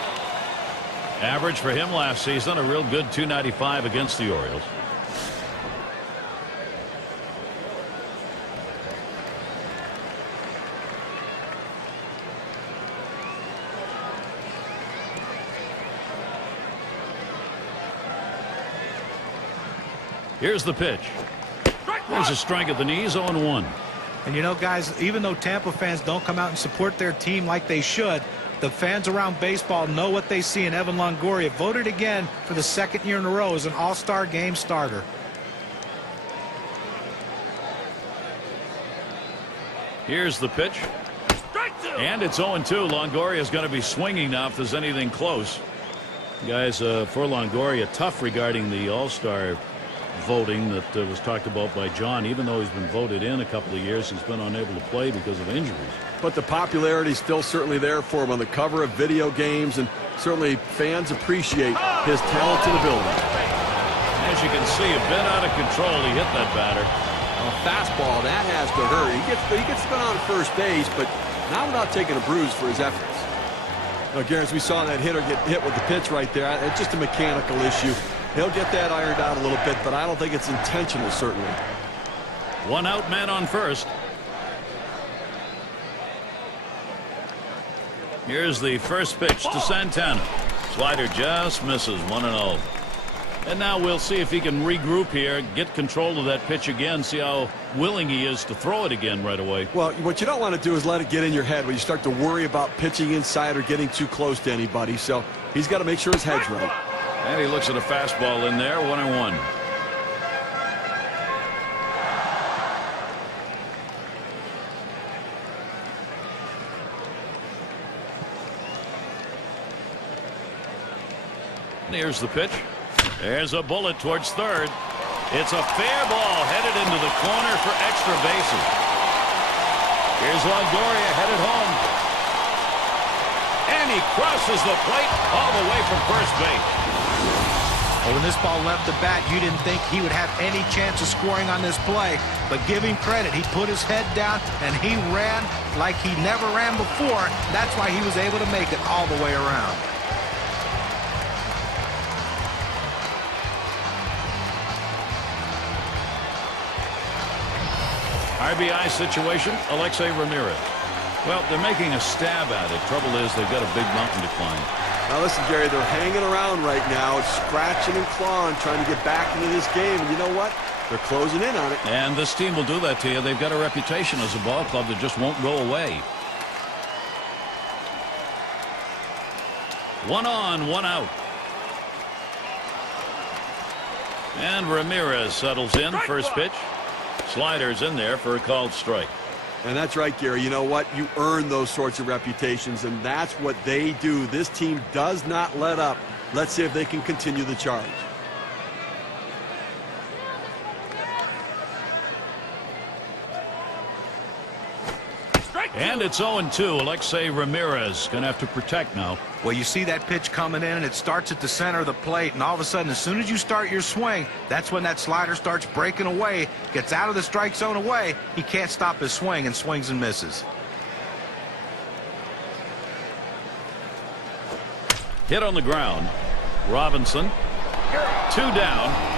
Average for him last season, a real good .295 against the Orioles. Here's the pitch. There's a strike at the knees, 0-1. And you know, guys, even though Tampa fans don't come out and support their team like they should, the fans around baseball know what they see in Evan Longoria. Voted again for the 2nd year in a row as an all-star game starter. Here's the pitch. And it's 0-2. Longoria is going to be swinging now if there's anything close. Guys, for Longoria, tough regarding the all-star voting that was talked about by John. Even though he's been voted in a couple of years, he's been unable to play because of injuries. But the popularity is still certainly there for him on the cover of video games, and certainly fans appreciate his talent and ability. As you can see, a bit out of control. He hit that batter. A fastball, that has to hurt. He gets spun on first base, but not without taking a bruise for his efforts. Now, Gary, as we saw that hitter get hit with the pitch right there, it's just a mechanical issue. He'll get that ironed out a little bit, but I don't think it's intentional, certainly. 1 out, man on first. Here's the first pitch to Santana. Slider just misses. 1-0. And now we'll see if he can regroup here, get control of that pitch again, see how willing he is to throw it again right away. Well, what you don't want to do is let it get in your head when you start to worry about pitching inside or getting too close to anybody. So he's got to make sure his head's right. And he looks at a fastball in there. 1-1. Here's the pitch. There's a bullet towards third. It's a fair ball headed into the corner for extra bases. Here's Longoria headed home. And he crosses the plate all the way from first base. Well, when this ball left the bat, you didn't think he would have any chance of scoring on this play. But give him credit. He put his head down, and he ran like he never ran before. That's why he was able to make it all the way around. RBI situation, Alexei Ramirez. Well, they're making a stab at it. Trouble is, they've got a big mountain to climb. Now listen, Gary, they're hanging around right now, scratching and clawing, trying to get back into this game. And you know what? They're closing in on it. And this team will do that to you. They've got a reputation as a ball club that just won't go away. 1 on, 1 out. And Ramirez settles in. First pitch. Sliders in there for a called strike. And that's right, Gary. You know what? You earn those sorts of reputations, and that's what they do. This team does not let up. Let's see if they can continue the charge. And it's 0-2. Alexei Ramirez going to have to protect now. Well, you see that pitch coming in, and it starts at the center of the plate, and all of a sudden, as soon as you start your swing, that's when that slider starts breaking away, gets out of the strike zone away. He can't stop his swing and swings and misses. Hit on the ground. Robinson. 2 down.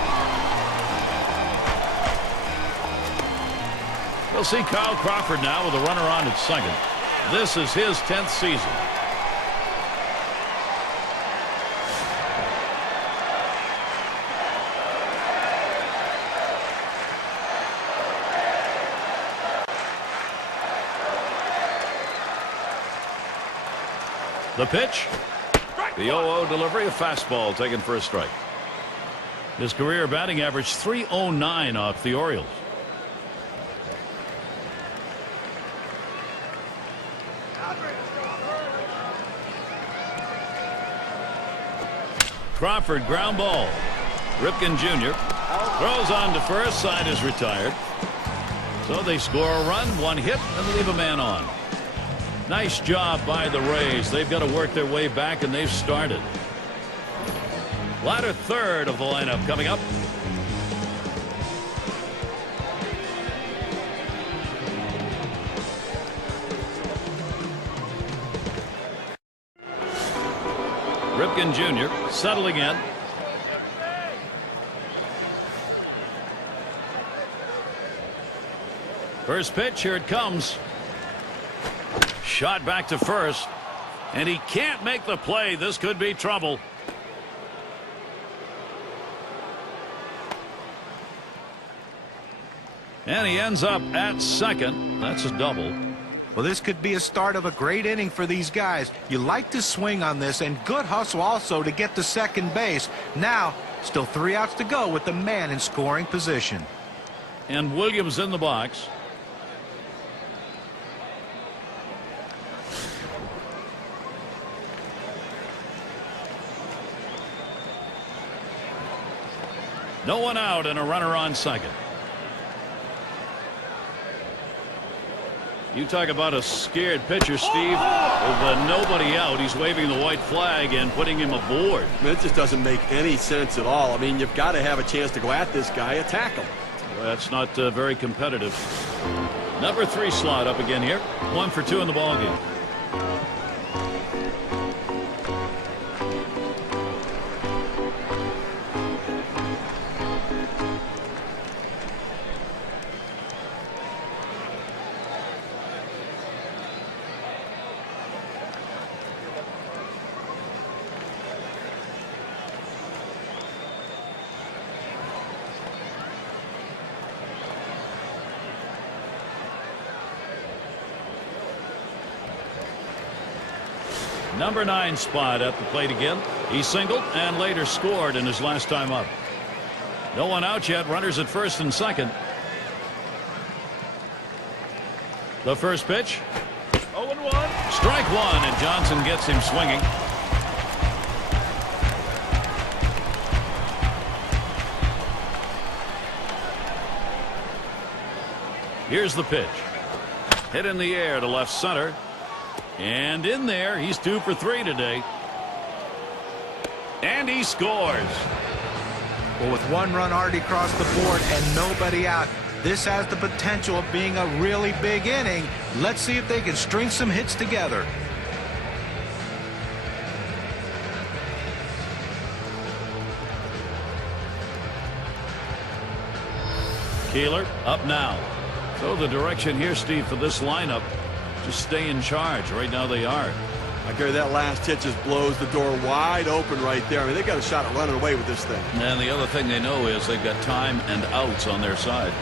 We'll see Kyle Crawford now with a runner on at second. This is his 10th season. The pitch. The 0-0 delivery, a fastball taken for a strike. His career batting average .309 off the Orioles. Crawford ground ball. Ripken Jr. throws on to first. Side is retired. So they score a run, 1 hit, and leave a man on. Nice job by the Rays. They've got to work their way back, and they've started. Latter third of the lineup coming up. Ripken Jr. settling in. First pitch, here it comes. Shot back to first, and he can't make the play. This could be trouble. And he ends up at second. That's a double. Well, this could be a start of a great inning for these guys. You like to swing on this, and good hustle also to get to second base. Now, still 3 outs to go with the man in scoring position. And Williams in the box. No one out and a runner on second. You talk about a scared pitcher, Steve. With nobody out, he's waving the white flag and putting him aboard. It just doesn't make any sense at all. I mean, you've got to have a chance to go at this guy, attack him. Well, that's not very competitive. Number 3 slot up again here. 1 for 2 in the ballgame. Number 9 spot at the plate again. He singled and later scored in his last time up. No one out yet. Runners at first and second. The first pitch. 0-1. Strike 1, and Johnson gets him swinging. Here's the pitch. Hit in the air to left center. And in there, he's 2 for 3 today. And he scores. Well, with one run already across the board and nobody out, this has the potential of being a really big inning. Let's see if they can string some hits together. Keeler up now. So the direction here, Steve, for this lineup, just stay in charge. Right now they are. I Gary, that last hit just blows the door wide open right there. I mean, they got a shot at running away with this thing. And the other thing they know is they've got time and outs on their side.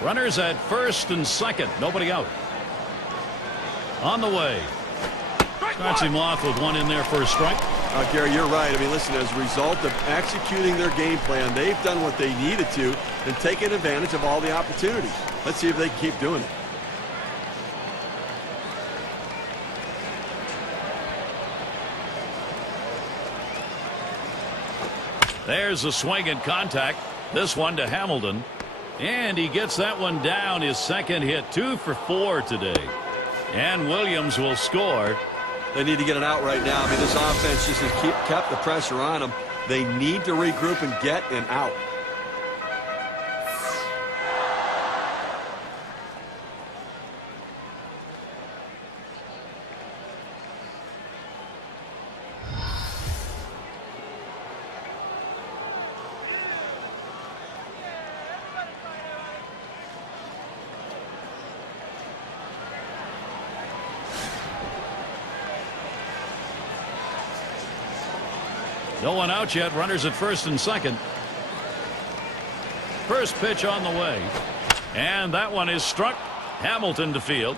Runners at first and second. Nobody out. On the way. Starts him off with one in there for a strike. Gary, you're right. I mean, listen, as a result of executing their game plan, they've done what they needed to and taken advantage of all the opportunities. Let's see if they can keep doing it. There's a swing and contact. This one to Hamilton. And he gets that one down. His second hit. 2 for 4 today. And Williams will score. They need to get it out right now. I mean, this offense just has kept the pressure on them. They need to regroup and get an out. No one out yet. Runners at first and second. First pitch on the way. And that one is struck. Hamilton to field.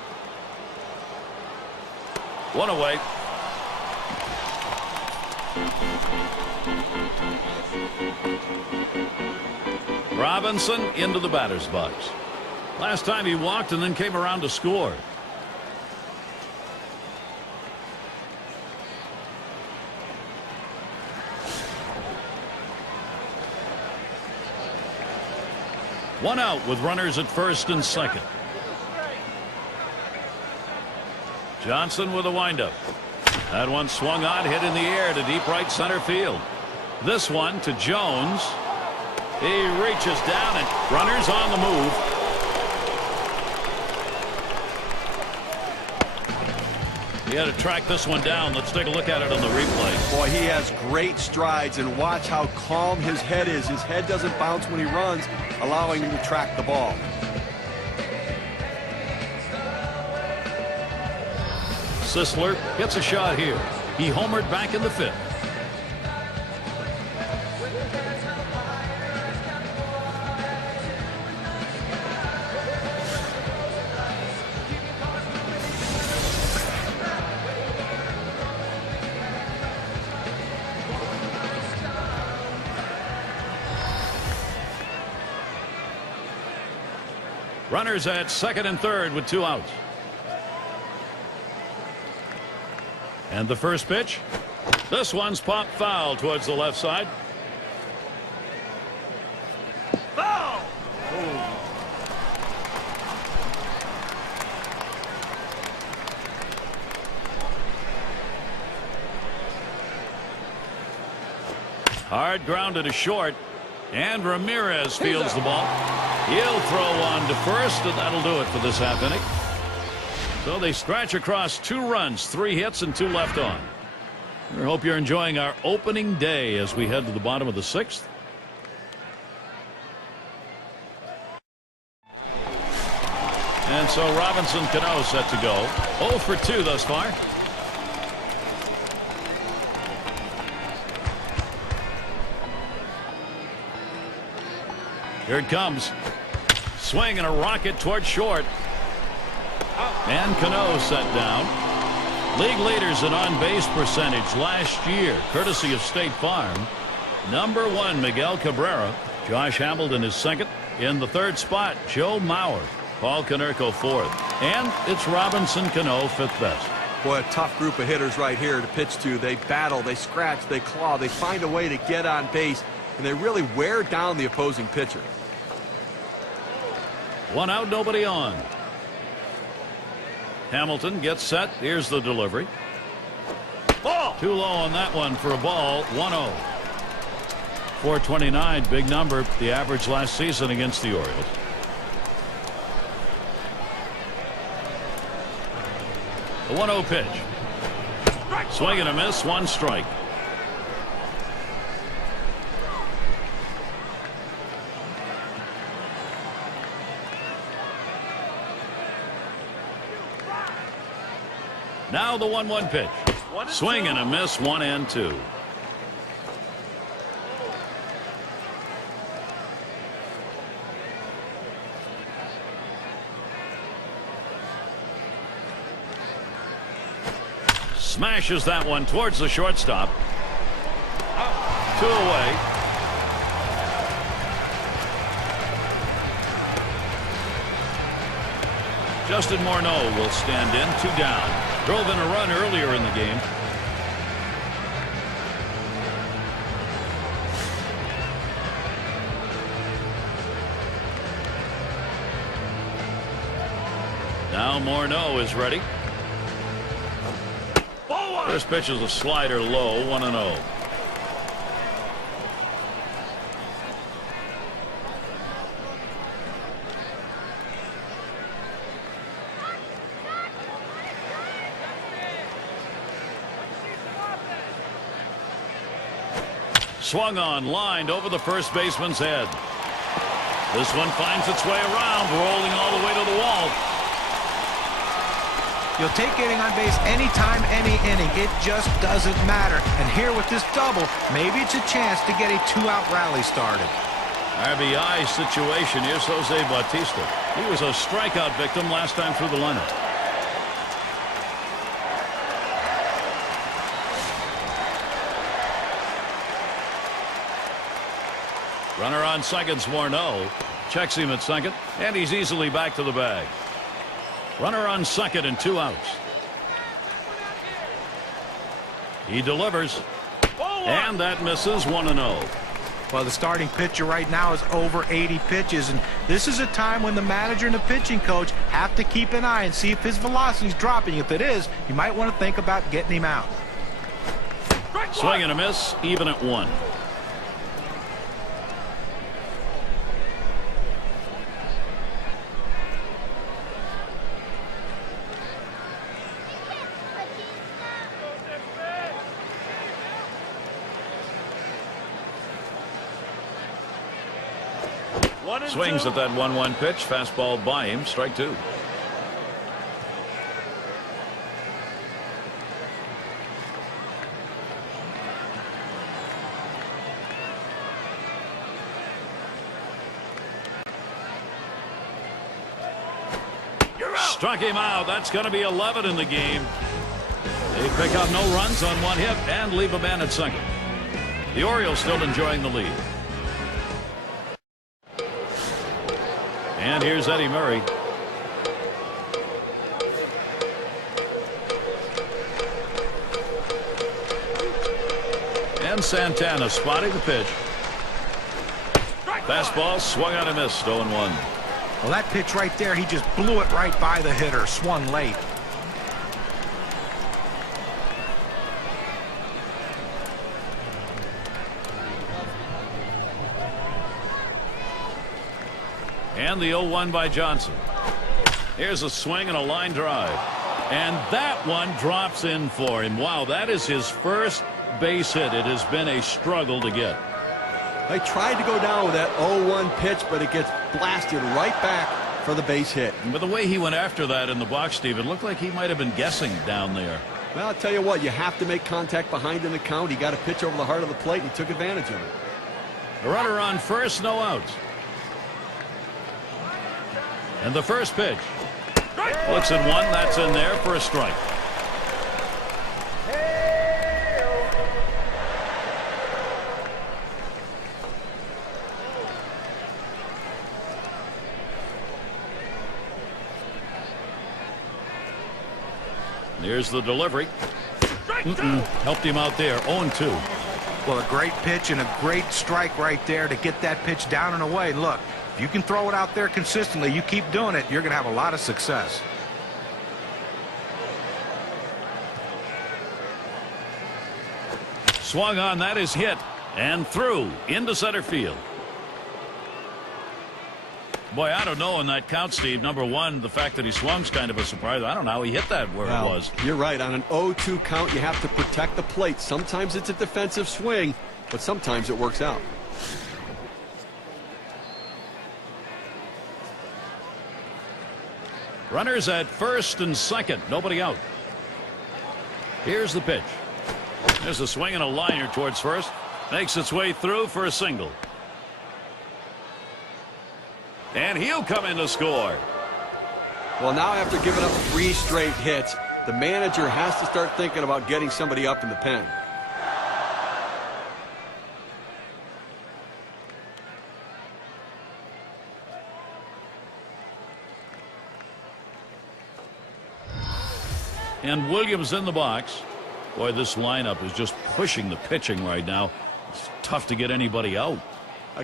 One away. Robinson into the batter's box. Last time he walked and then came around to score. One out with runners at first and second. Johnson with a windup. That one swung on, hit in the air to deep right center field. This one to Jones. He reaches down and runners on the move. He had to track this one down. Let's take a look at it on the replay. Boy, he has great strides, and watch how calm his head is. His head doesn't bounce when he runs, allowing him to track the ball. Sisler gets a shot here. He homered back in the fifth. Runners at second and third with 2 outs. And the first pitch. This one's popped foul towards the left side. Foul! Hard grounded to short. And Ramirez fields the ball. He'll throw one to first, and that'll do it for this half inning. So they scratch across 2 runs, 3 hits, and 2 left on. I hope you're enjoying our opening day as we head to the bottom of the 6th. And so Robinson Cano set to go. 0 for 2 thus far. Here it comes. Swing and a rocket toward short. And Cano set down. League leaders in on-base percentage last year, courtesy of State Farm. Number 1, Miguel Cabrera. Josh Hamilton is second. In the 3rd spot, Joe Mauer. Paul Konerko 4th. And it's Robinson Cano 5th best. Boy, a tough group of hitters right here to pitch to. They battle, they scratch, they claw, they find a way to get on base, and they really wear down the opposing pitcher. 1 out, nobody on. Hamilton gets set. Here's the delivery. Ball. Too low on that one for a ball. 1-0. 429, big number, the average last season against the Orioles. The 1-0 pitch. Swing and a miss, one strike. Now the 1-1 pitch. Swing and a miss, 1-2. Smashes that one towards the shortstop. 2 away. Justin Morneau will stand in, 2 down. Drove in a run earlier in the game. Now Morneau is ready. First pitch is a slider low, 1-0. Swung on, lined over the first baseman's head. This one finds its way around, rolling all the way to the wall. You'll take getting on base anytime, any inning. It just doesn't matter. And here with this double, maybe it's a chance to get a 2-out rally started. RBI situation. Here's Jose Bautista. He was a strikeout victim last time through the lineup. Runner on second's Morneau. Checks him at second, and he's easily back to the bag. Runner on second and 2 outs. He delivers. And that misses, 1-0. Well, the starting pitcher right now is over 80 pitches, and this is a time when the manager and the pitching coach have to keep an eye and see if his velocity is dropping. If it is, you might want to think about getting him out. Swing and a miss, even at 1. Swings at that 1-1 pitch. Fastball by him. Strike 2. Struck him out. That's going to be 11 in the game. They pick up no runs on 1 hit and leave a man at second. The Orioles still enjoying the lead. And here's Eddie Murray. And Santana spotting the pitch. Fastball swung on and missed, 0-1. Well, that pitch right there, he just blew it right by the hitter. Swung late. And the 0-1 by Johnson. Here's a swing and a line drive. And that one drops in for him. Wow, that is his first base hit. It has been a struggle to get. They tried to go down with that 0-1 pitch, but it gets blasted right back for the base hit. But the way he went after that in the box, Steve, it looked like he might have been guessing down there. Well, I'll tell you what, you have to make contact behind in the count. He got a pitch over the heart of the plate, and he took advantage of it. The runner on first, no outs. And the first pitch. Looks at 1. That's in there for a strike. Here's the delivery. Helped him out there. 0-2. Well, a great pitch and a great strike right there to get that pitch down and away. Look, if you can throw it out there consistently, you keep doing it, you're going to have a lot of success. Swung on, that is hit and through into center field. Boy, I don't know in that count, Steve. Number one, the fact that he swung's kind of a surprise. I don't know how he hit that where it was. You're right. On an 0-2 count, you have to protect the plate. Sometimes it's a defensive swing, but sometimes it works out. Runners at first and second. Nobody out. Here's the pitch. There's a swing and a liner towards first. Makes its way through for a single. And he'll come in to score. Well, now after giving up 3 straight hits, the manager has to start thinking about getting somebody up in the pen. And Williams in the box. Boy, this lineup is just pushing the pitching right now. It's tough to get anybody out.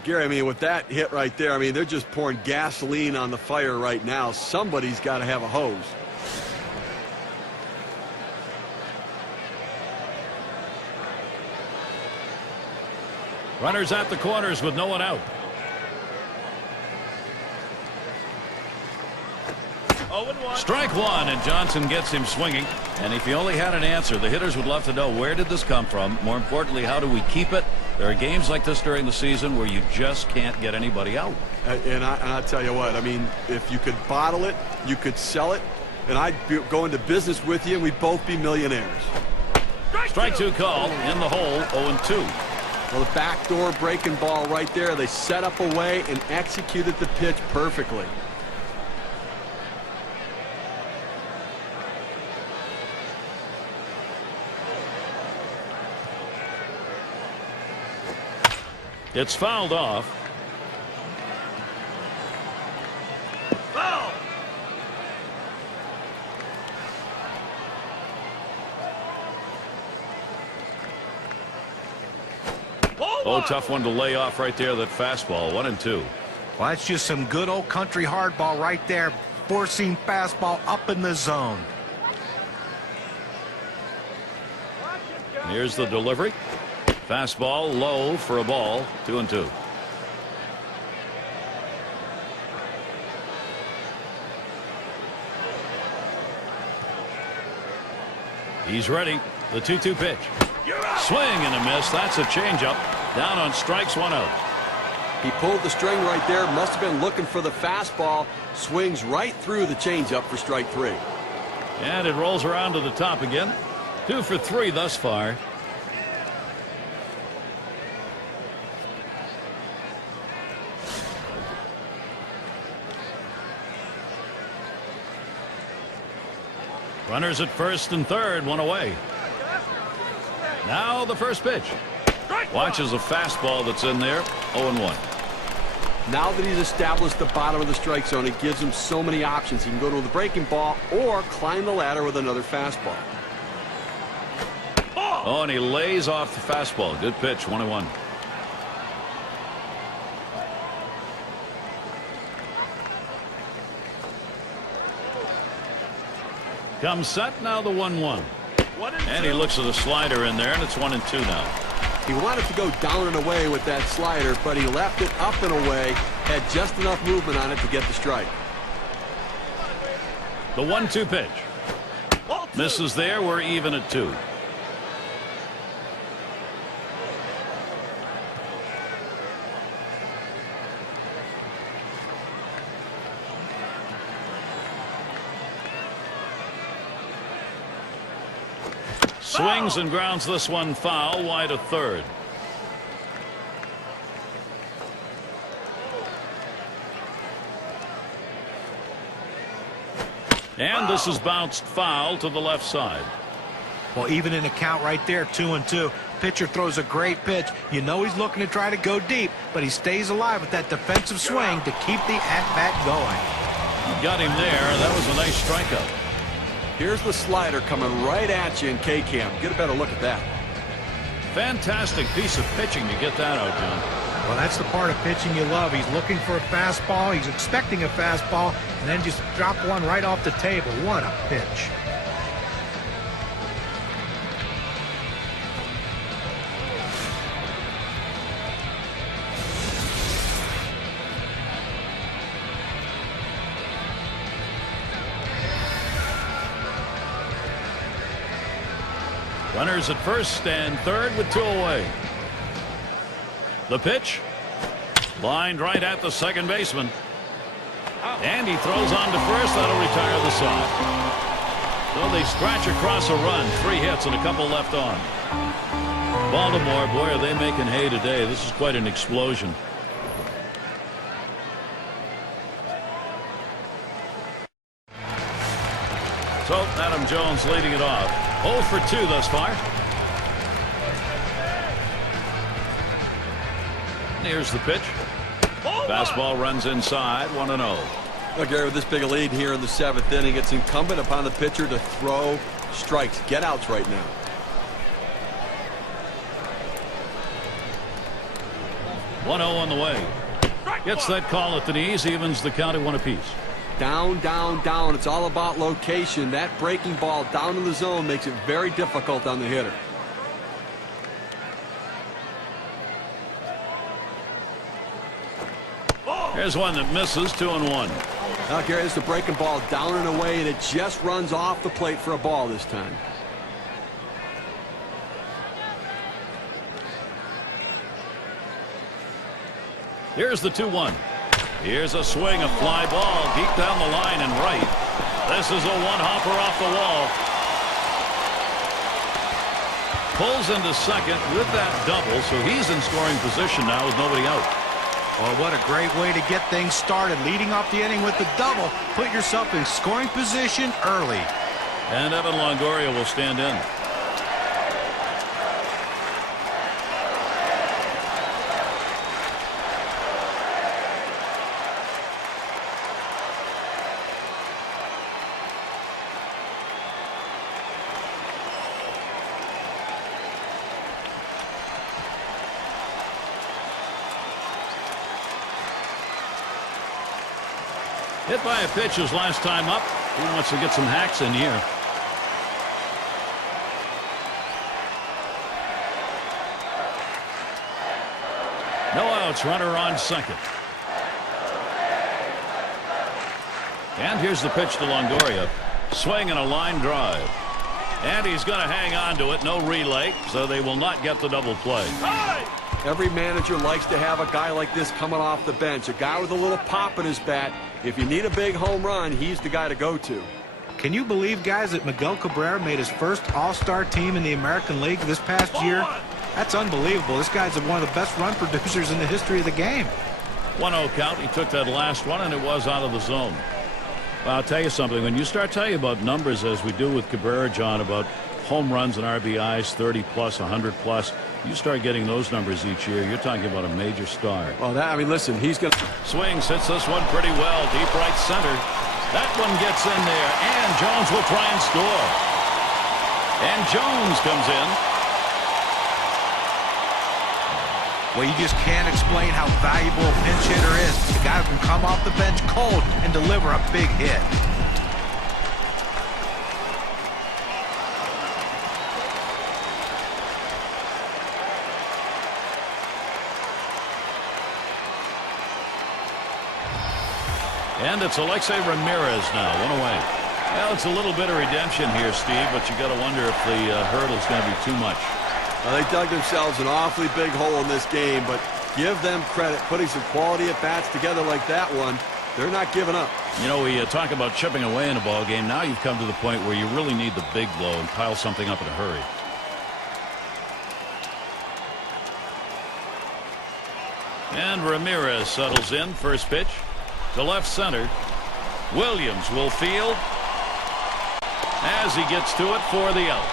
Gary, I mean, with that hit right there, I mean, they're just pouring gasoline on the fire right now. Somebody's got to have a hose. Runners at the corners with no one out. Strike one, and Johnson gets him swinging. And if he only had an answer, the hitters would love to know, where did this come from? More importantly, how do we keep it? There are games like this during the season where you just can't get anybody out. And I'll tell you what, I mean, if you could bottle it, you could sell it, and I'd go into business with you, and we'd both be millionaires. Strike two call, in the hole, 0-2. Well, the backdoor breaking ball right there. They set up a way and executed the pitch perfectly. It's fouled off. Foul. Oh, tough one to lay off right there, that fastball. 1-2. Well, that's just some good old country hardball right there. Forcing fastball up in the zone. Here's the delivery. Fastball low for a ball. 2-2. He's ready. The 2-2 pitch. Swing and a miss. That's a changeup. Down on strikes, 1 out. He pulled the string right there. Must have been looking for the fastball. Swings right through the changeup for strike 3. And it rolls around to the top again. 2 for 3 thus far. Runners at first and third, 1 away. Now the first pitch. Watches a fastball that's in there. 0-1. Now that he's established the bottom of the strike zone, it gives him so many options. He can go to the breaking ball or climb the ladder with another fastball. Oh, and he lays off the fastball. Good pitch. 1-1. Comes set, now the 1-1. And he looks at the slider in there, and it's 1-2 now. He wanted to go down and away with that slider, but he left it up and away, had just enough movement on it to get the strike. The 1-2 pitch. Misses there. We're even at 2. Swings and grounds this one foul, wide of third. And this is bounced foul to the left side. Well, even in a count right there, 2-2. Pitcher throws a great pitch. You know he's looking to try to go deep, but he stays alive with that defensive swing to keep the at-bat going. Got him there. That was a nice strikeout. Here's the slider coming right at you in K-Camp. Get a better look at that. Fantastic piece of pitching to get that out, John. Well, that's the part of pitching you love. He's looking for a fastball. He's expecting a fastball, and then just drop one right off the table. What a pitch. Runners at first and third with 2 away. The pitch. Lined right at the second baseman. And he throws on to first. That'll retire the side. So they scratch across a run. 3 hits and a couple left on. Baltimore, boy, are they making hay today. This is quite an explosion. So Adam Jones leading it off. 0 for 2 thus far. Here's the pitch. Fastball runs inside. 1-0. Well, Gary, with this big a lead here in the 7th inning, it's incumbent upon the pitcher to throw strikes, get outs right now. On the way. Gets that call at the knees, evens the count at 1 apiece. Down, down, down. It's all about location. That breaking ball down in the zone makes it very difficult on the hitter. Here's one that misses. 2-1. Now, Gary, this is a breaking ball down and away, and it just runs off the plate for a ball this time. Here's the 2-1. Here's a swing, a fly ball deep down the line and right. This is a one-hopper off the wall. Pulls into second with that double, so he's in scoring position now with nobody out. Oh, what a great way to get things started. Leading off the inning with the double. Put yourself in scoring position early. And Evan Longoria will stand in. Hit by a pitch his last time up. He wants to get some hacks in here. No outs, runner on second. And here's the pitch to Longoria. Swing and a line drive. And he's going to hang on to it. No relay, so they will not get the double play. Every manager likes to have a guy like this coming off the bench, a guy with a little pop in his bat. If you need a big home run, he's the guy to go to. Can you believe, guys, that Miguel Cabrera made his first All-Star team in the American League this past year? That's unbelievable. This guy's one of the best run producers in the history of the game. 1-0 count. He took that last one, and it was out of the zone. Well, I'll tell you something. When you start telling about numbers, as we do with Cabrera, John, about home runs and RBIs, 30-plus, 100-plus, you start getting those numbers each year, you're talking about a major star. Well, I mean, listen, he's going to... Swings, hits this one pretty well, deep right center. That one gets in there, and Jones will try and score. And Jones comes in. Well, you just can't explain how valuable a pinch hitter is. The guy who can come off the bench cold and deliver a big hit. And it's Alexei Ramirez now, 1 away. Well, it's a little bit of redemption here, Steve, but you got to wonder if the hurdle's going to be too much. They dug themselves an awfully big hole in this game, but give them credit. Putting some quality at bats together like that one, they're not giving up. You know, we talk about chipping away in a ball game. Now you've come to the point where you really need the big blow and pile something up in a hurry. And Ramirez settles in. First pitch to left center. Williams will field as he gets to it for the out.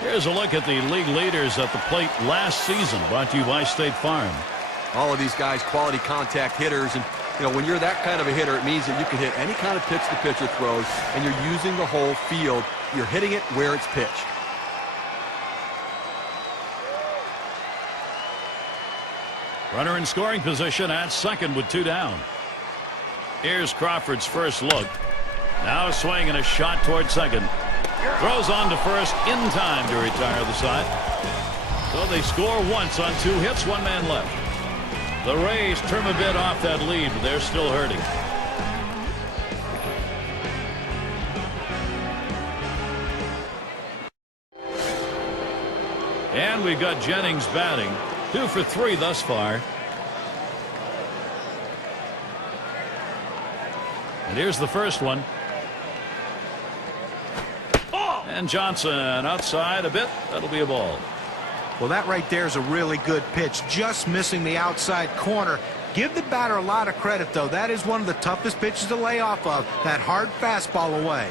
Here's a look at the league leaders at the plate last season, brought to you by State Farm. All of these guys quality contact hitters, and you know, when you're that kind of a hitter, it means that you can hit any kind of pitch the pitcher throws, and you're using the whole field. You're hitting it where it's pitched. Runner in scoring position at second with 2 down. Here's Crawford's first look. Now a swing and a shot toward second. Throws on to first in time to retire the side. So they score once on 2 hits, 1 man left. The Rays trim a bit off that lead, but they're still hurting. And we've got Jennings batting. 2 for 3 thus far. And here's the first one. And Johnson outside a bit. That'll be a ball. Well, that right there is a really good pitch. Just missing the outside corner. Give the batter a lot of credit, though. That is one of the toughest pitches to lay off of. That hard fastball away.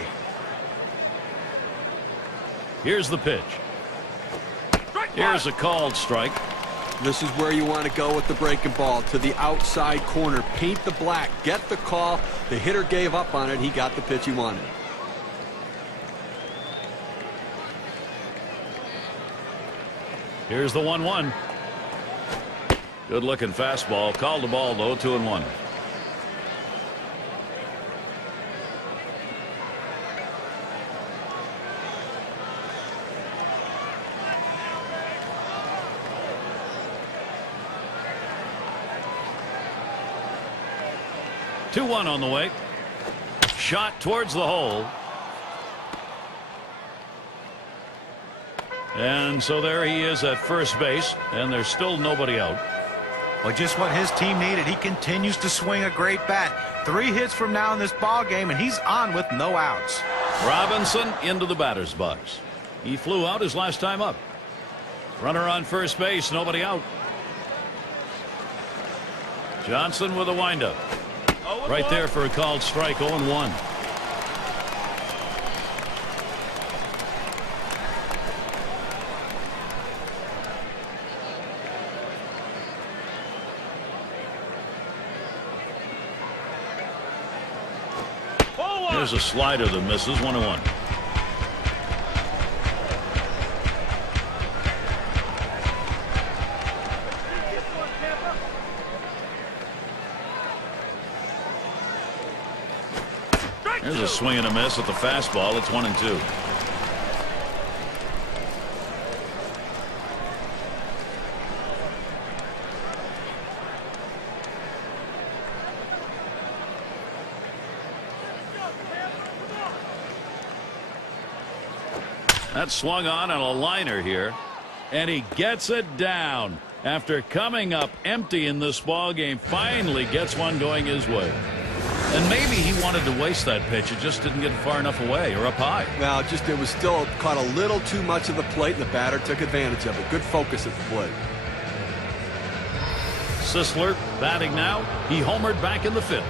Here's the pitch. Here's a called strike. This is where you want to go with the breaking ball, to the outside corner. Paint the black. Get the call. The hitter gave up on it. He got the pitch he wanted. Here's the 1-1. Good looking fastball. Called the ball though. 2-1. Two-1 on the way. Shot towards the hole. And so there he is at first base, and there's still nobody out. Well, just what his team needed. He continues to swing a great bat. 3 hits from now in this ball game, and he's on with no outs. Robinson into the batter's box. He flew out his last time up. Runner on first base, nobody out. Johnson with a windup. Right there for a called strike. 0-1. There's a slider that misses. 1-1. There's a swing and a miss at the fastball. It's 1-2. That swung on a liner here, and he gets it down after coming up empty in this ball game. Finally gets one going his way. And maybe he wanted to waste that pitch. It just didn't get far enough away or up high. Well, it was still caught a little too much of the plate, and the batter took advantage of it. Good focus at the plate. Sisler batting now. He homered back in the 5th.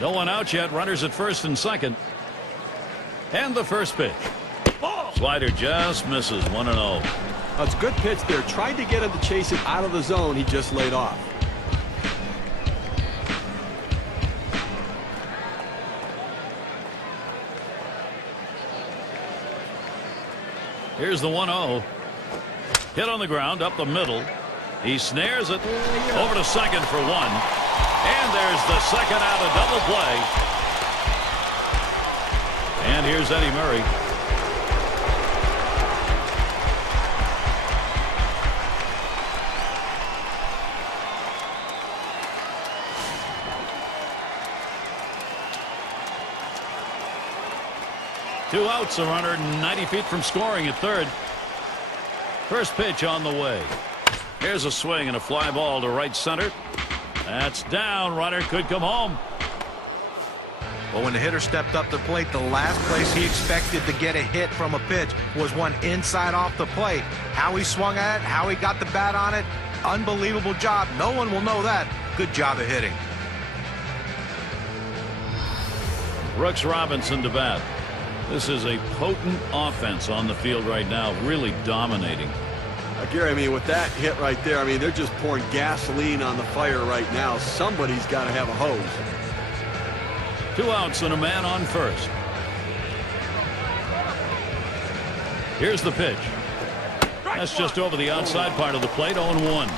No one out yet. Runners at first and second. And the first pitch. Slider just misses. 1-0. That's a good pitch there. Tried to get him to chase it out of the zone. He just laid off. Here's the 1-0. Hit on the ground up the middle. He snares it over to second for 1. And there's the second out of double play. And here's Eddie Murray. Two outs, a runner 90 feet from scoring at third. First pitch on the way. Here's a swing and a fly ball to right center. That's down. Runner could come home. Well, when the hitter stepped up the plate, the last place he expected to get a hit from a pitch was one inside off the plate. How he swung at it, how he got the bat on it, unbelievable job. No one will know that. Good job of hitting. Brooks Robinson to bat. This is a potent offense on the field right now, really dominating. Gary, I mean, with that hit right there, I mean, they're just pouring gasoline on the fire right now. Somebody's got to have a hose. 2 outs and a man on first. Here's the pitch. That's just over the outside part of the plate. 0-1.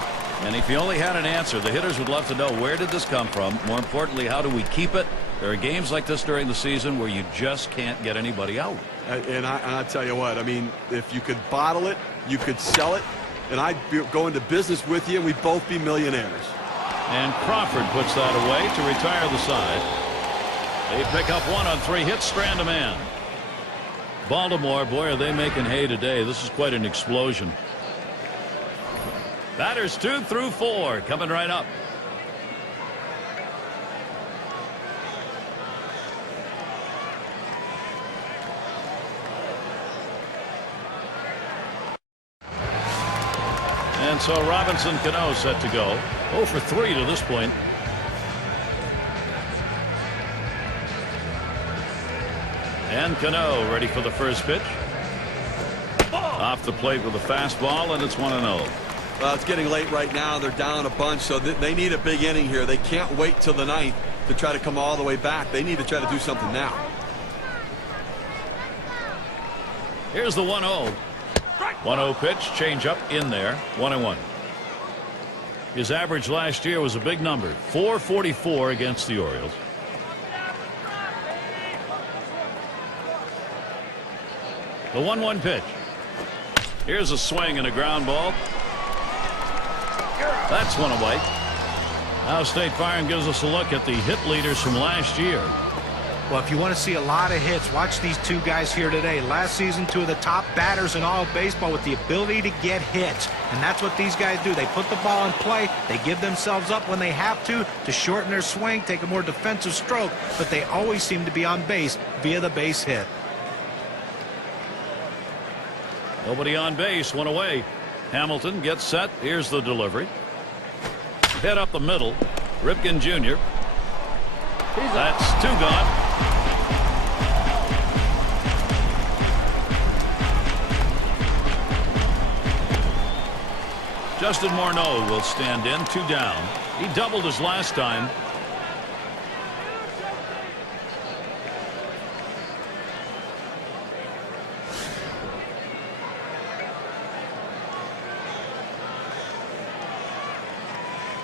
And if you only had an answer, the hitters would love to know, where did this come from? More importantly, how do we keep it? There are games like this during the season where you just can't get anybody out. And I tell you what, I mean, if you could bottle it, you could sell it, and I'd go into business with you, and we'd both be millionaires. And Crawford puts that away to retire the side. They pick up 1 on 3 hits, strand a man. Baltimore, boy, are they making hay today. This is quite an explosion. Batters 2 through 4 coming right up. And so Robinson Cano set to go. 0 for 3 to this point. And Cano ready for the first pitch. Off the plate with a fastball, and it's 1-0. Well, it's getting late right now. They're down a bunch, so they need a big inning here. They can't wait till the 9th to try to come all the way back. They need to try to do something now. Here's the 1-0. 1-0 pitch, change up in there. 1-1. His average last year was a big number, 444 against the Orioles. The 1-1 pitch. Here's a swing and a ground ball. That's one away. Now State Farm gives us a look at the hit leaders from last year. Well, if you want to see a lot of hits, watch these two guys here today. Last season, 2 of the top batters in all of baseball with the ability to get hits. And that's what these guys do. They put the ball in play. They give themselves up when they have to shorten their swing, take a more defensive stroke. But they always seem to be on base via the base hit. Nobody on base, 1 away. Hamilton gets set. Here's the delivery. Hit up the middle. Ripken Jr. That's 2 gone. Justin Morneau will stand in, 2 down. He doubled his last time.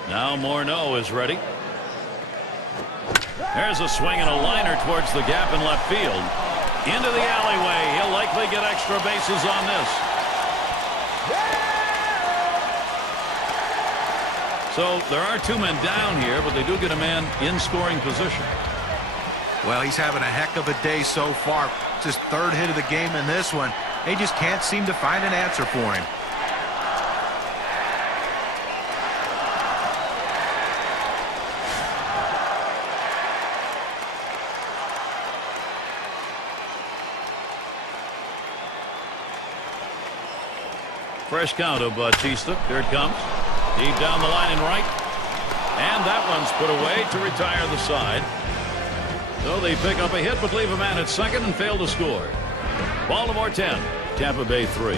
Now Morneau is ready. There's a swing and a liner towards the gap in left field. Into the alleyway. He'll likely get extra bases on this. So there are 2 men down here, but they do get a man in scoring position. Well, he's having a heck of a day so far. It's his 3rd hit of the game in this one. They just can't seem to find an answer for him. Fresh count of Bautista. Here it comes. Deep down the line and right. And that one's put away to retire the side. So they pick up a hit but leave a man at second and fail to score. Baltimore 10, Tampa Bay 3.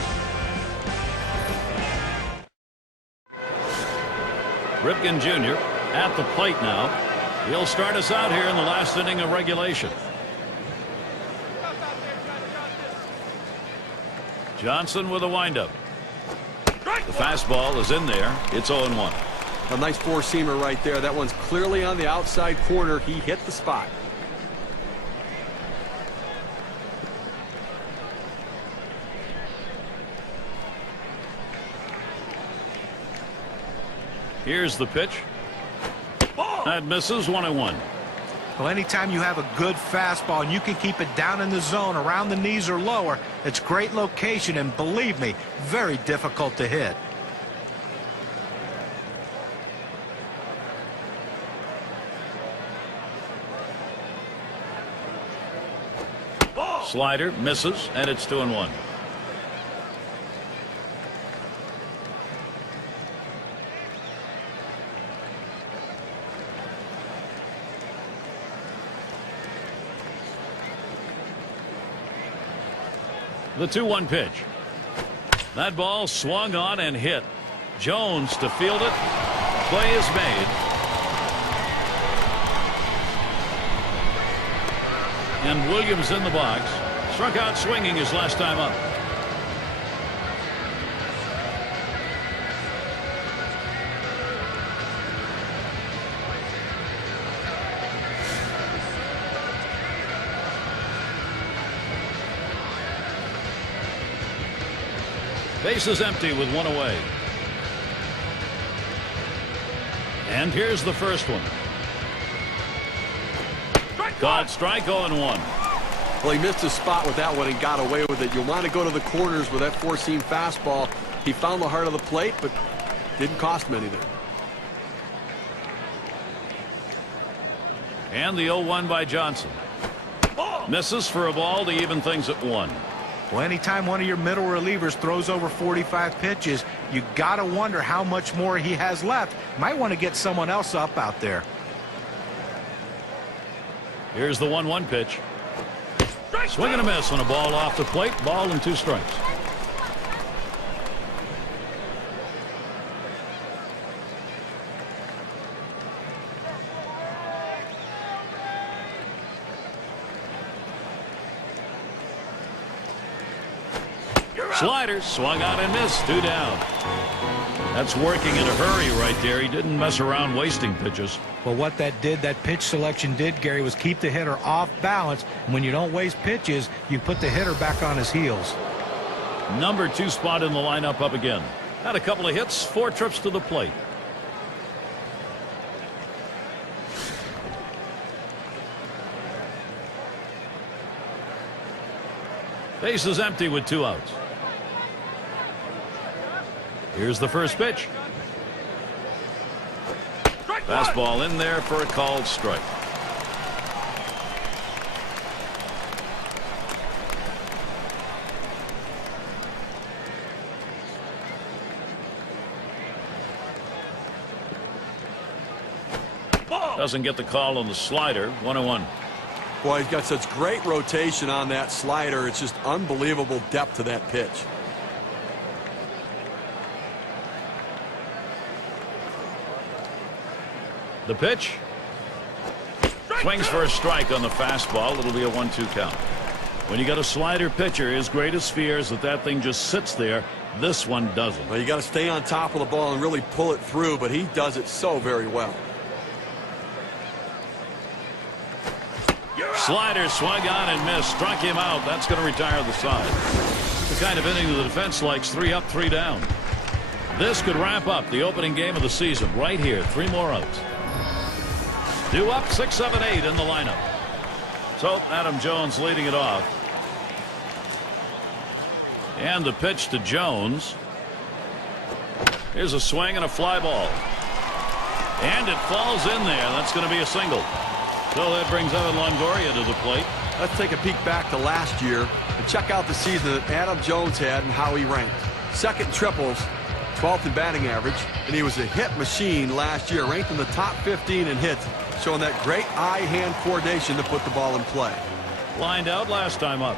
Ripken Jr. at the plate now. He'll start us out here in the last inning of regulation. Johnson with a windup. The fastball is in there. It's 0-1. A nice 4-seamer right there. That one's clearly on the outside corner. He hit the spot. Here's the pitch. That misses. 1-1. Well, anytime you have a good fastball and you can keep it down in the zone around the knees or lower, it's great location, and believe me, very difficult to hit. Slider misses, and it's 2-1. The 2-1 pitch. That ball swung on and hit. Jones to field it. Play is made. And Williams in the box. Struck out swinging his last time up. Base is empty with one away. And here's the first one. Caught strike 0-1. Well, he missed his spot with that one and got away with it. You want to go to the corners with that four-seam fastball. He found the heart of the plate, but didn't cost him anything. And the 0-1 by Johnson. Misses for a ball to even things at 1. Well, anytime one of your middle relievers throws over 45 pitches, you got to wonder how much more he has left. Might want to get someone else up out there. Here's the 1-1 pitch. Swing and a miss on a ball off the plate. Ball and 2 strikes. Slider swung on and missed. 2 down. That's working in a hurry right there. He didn't mess around wasting pitches. Well, what that pitch selection did, Gary, was keep the hitter off balance. And when you don't waste pitches, you put the hitter back on his heels. Number 2 spot in the lineup up again. Had a couple of hits, 4 trips to the plate. Base is empty with 2 outs. Here's the first pitch. Fastball in there for a called strike. Doesn't get the call on the slider. 1-1. Boy, he's got such great rotation on that slider. It's just unbelievable depth to that pitch. The pitch. Swings for a strike on the fastball. It'll be a 1-2 count. When you got a slider pitcher, his greatest fear is that thing just sits there. This one doesn't. Well, you got to stay on top of the ball and really pull it through, but he does it so very well. Slider swung on and missed. Struck him out. That's going to retire the side. The kind of inning the defense likes. 3 up, 3 down. This could wrap up the opening game of the season right here. 3 more outs. 2 up, 6, 7, 8 in the lineup. So Adam Jones leading it off. And the pitch to Jones. Here's a swing and a fly ball. And it falls in there. That's going to be a single. So that brings Evan Longoria to the plate. Let's take a peek back to last year and check out the season that Adam Jones had and how he ranked. Second triples, 12th in batting average, and he was a hit machine last year, ranked in the top 15 in hits, showing that great eye-hand coordination to put the ball in play. Lined out last time up.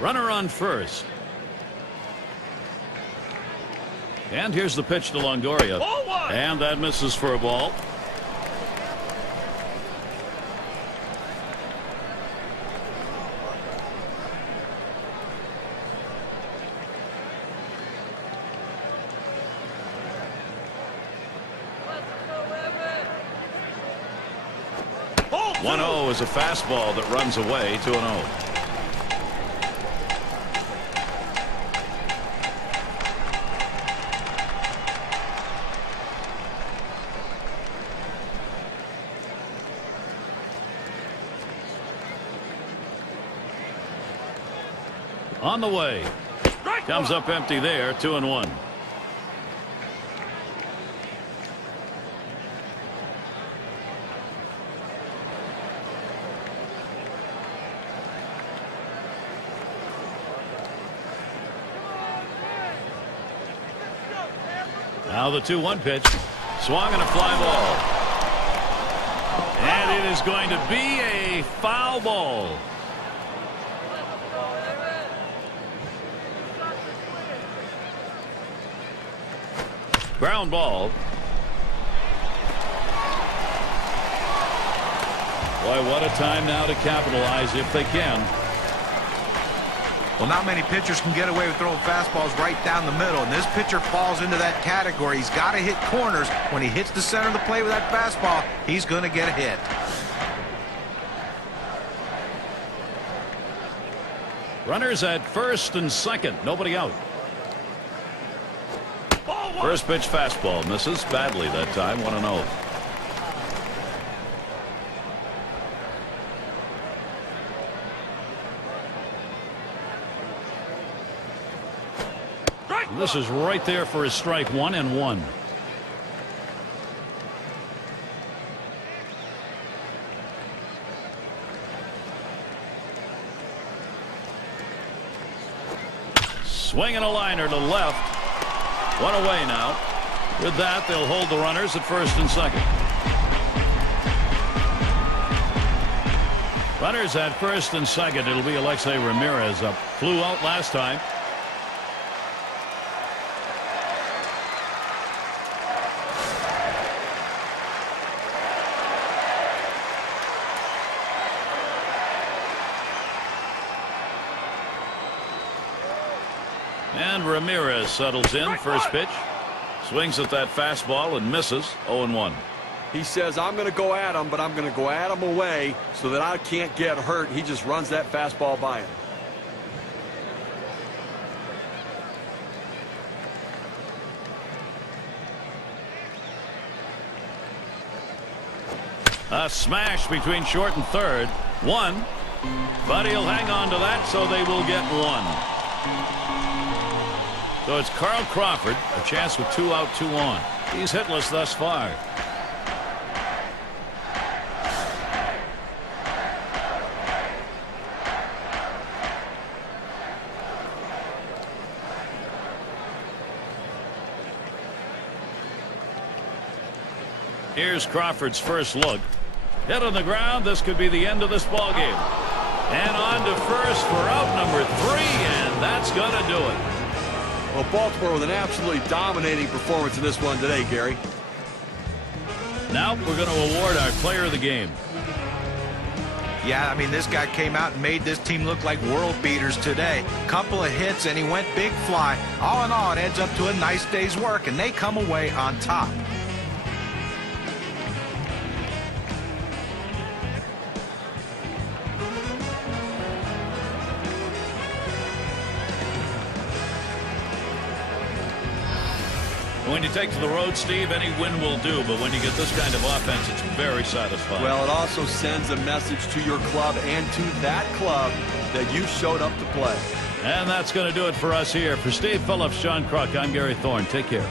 Runner on first. And here's the pitch to Longoria. And that misses for a ball. Oh, 1-0 is a fastball that runs away. 2-0. On the way. Comes up empty there. 2-1. Now the 2-1 pitch. Swung and a fly ball. And it is going to be a foul ball. Ground ball. Boy, what a time now to capitalize if they can. Well, not many pitchers can get away with throwing fastballs right down the middle, and this pitcher falls into that category. He's got to hit corners. When he hits the center of the plate with that fastball, he's going to get a hit. Runners at first and second. Nobody out. First pitch fastball misses badly that time. 1-0. This is right there for his strike. 1-1. Swinging a liner to left. One away now. With that, they'll hold the runners at first and second. Runners at first and second. It'll be Alexei Ramirez up. Flew out last time. And Ramirez settles in. First pitch. Swings at that fastball and misses. 0-1. He says, I'm going to go at him, but I'm going to go at him away so that I can't get hurt. He just runs that fastball by him. A smash between short and third. One. But he'll hang on to that, so they will get one. So it's Carl Crawford, a chance with 2 out, 2 on. He's hitless thus far. Here's Crawford's first look. Hit on the ground. This could be the end of this ball game. And on to first for out number 3, and that's going to do it. Well, Baltimore with an absolutely dominating performance in this one today, Gary. Now we're going to award our player of the game. Yeah, I mean, this guy came out and made this team look like world beaters today. Couple of hits, and he went big fly. All in all, it adds up to a nice day's work, and they come away on top. When you take to the road, Steve, any win will do, but when you get this kind of offense, it's very satisfying. Well, it also sends a message to your club and to that club that you showed up to play. And that's going to do it for us here. For Steve Phillips, John Kruk, I'm Gary Thorne. Take care.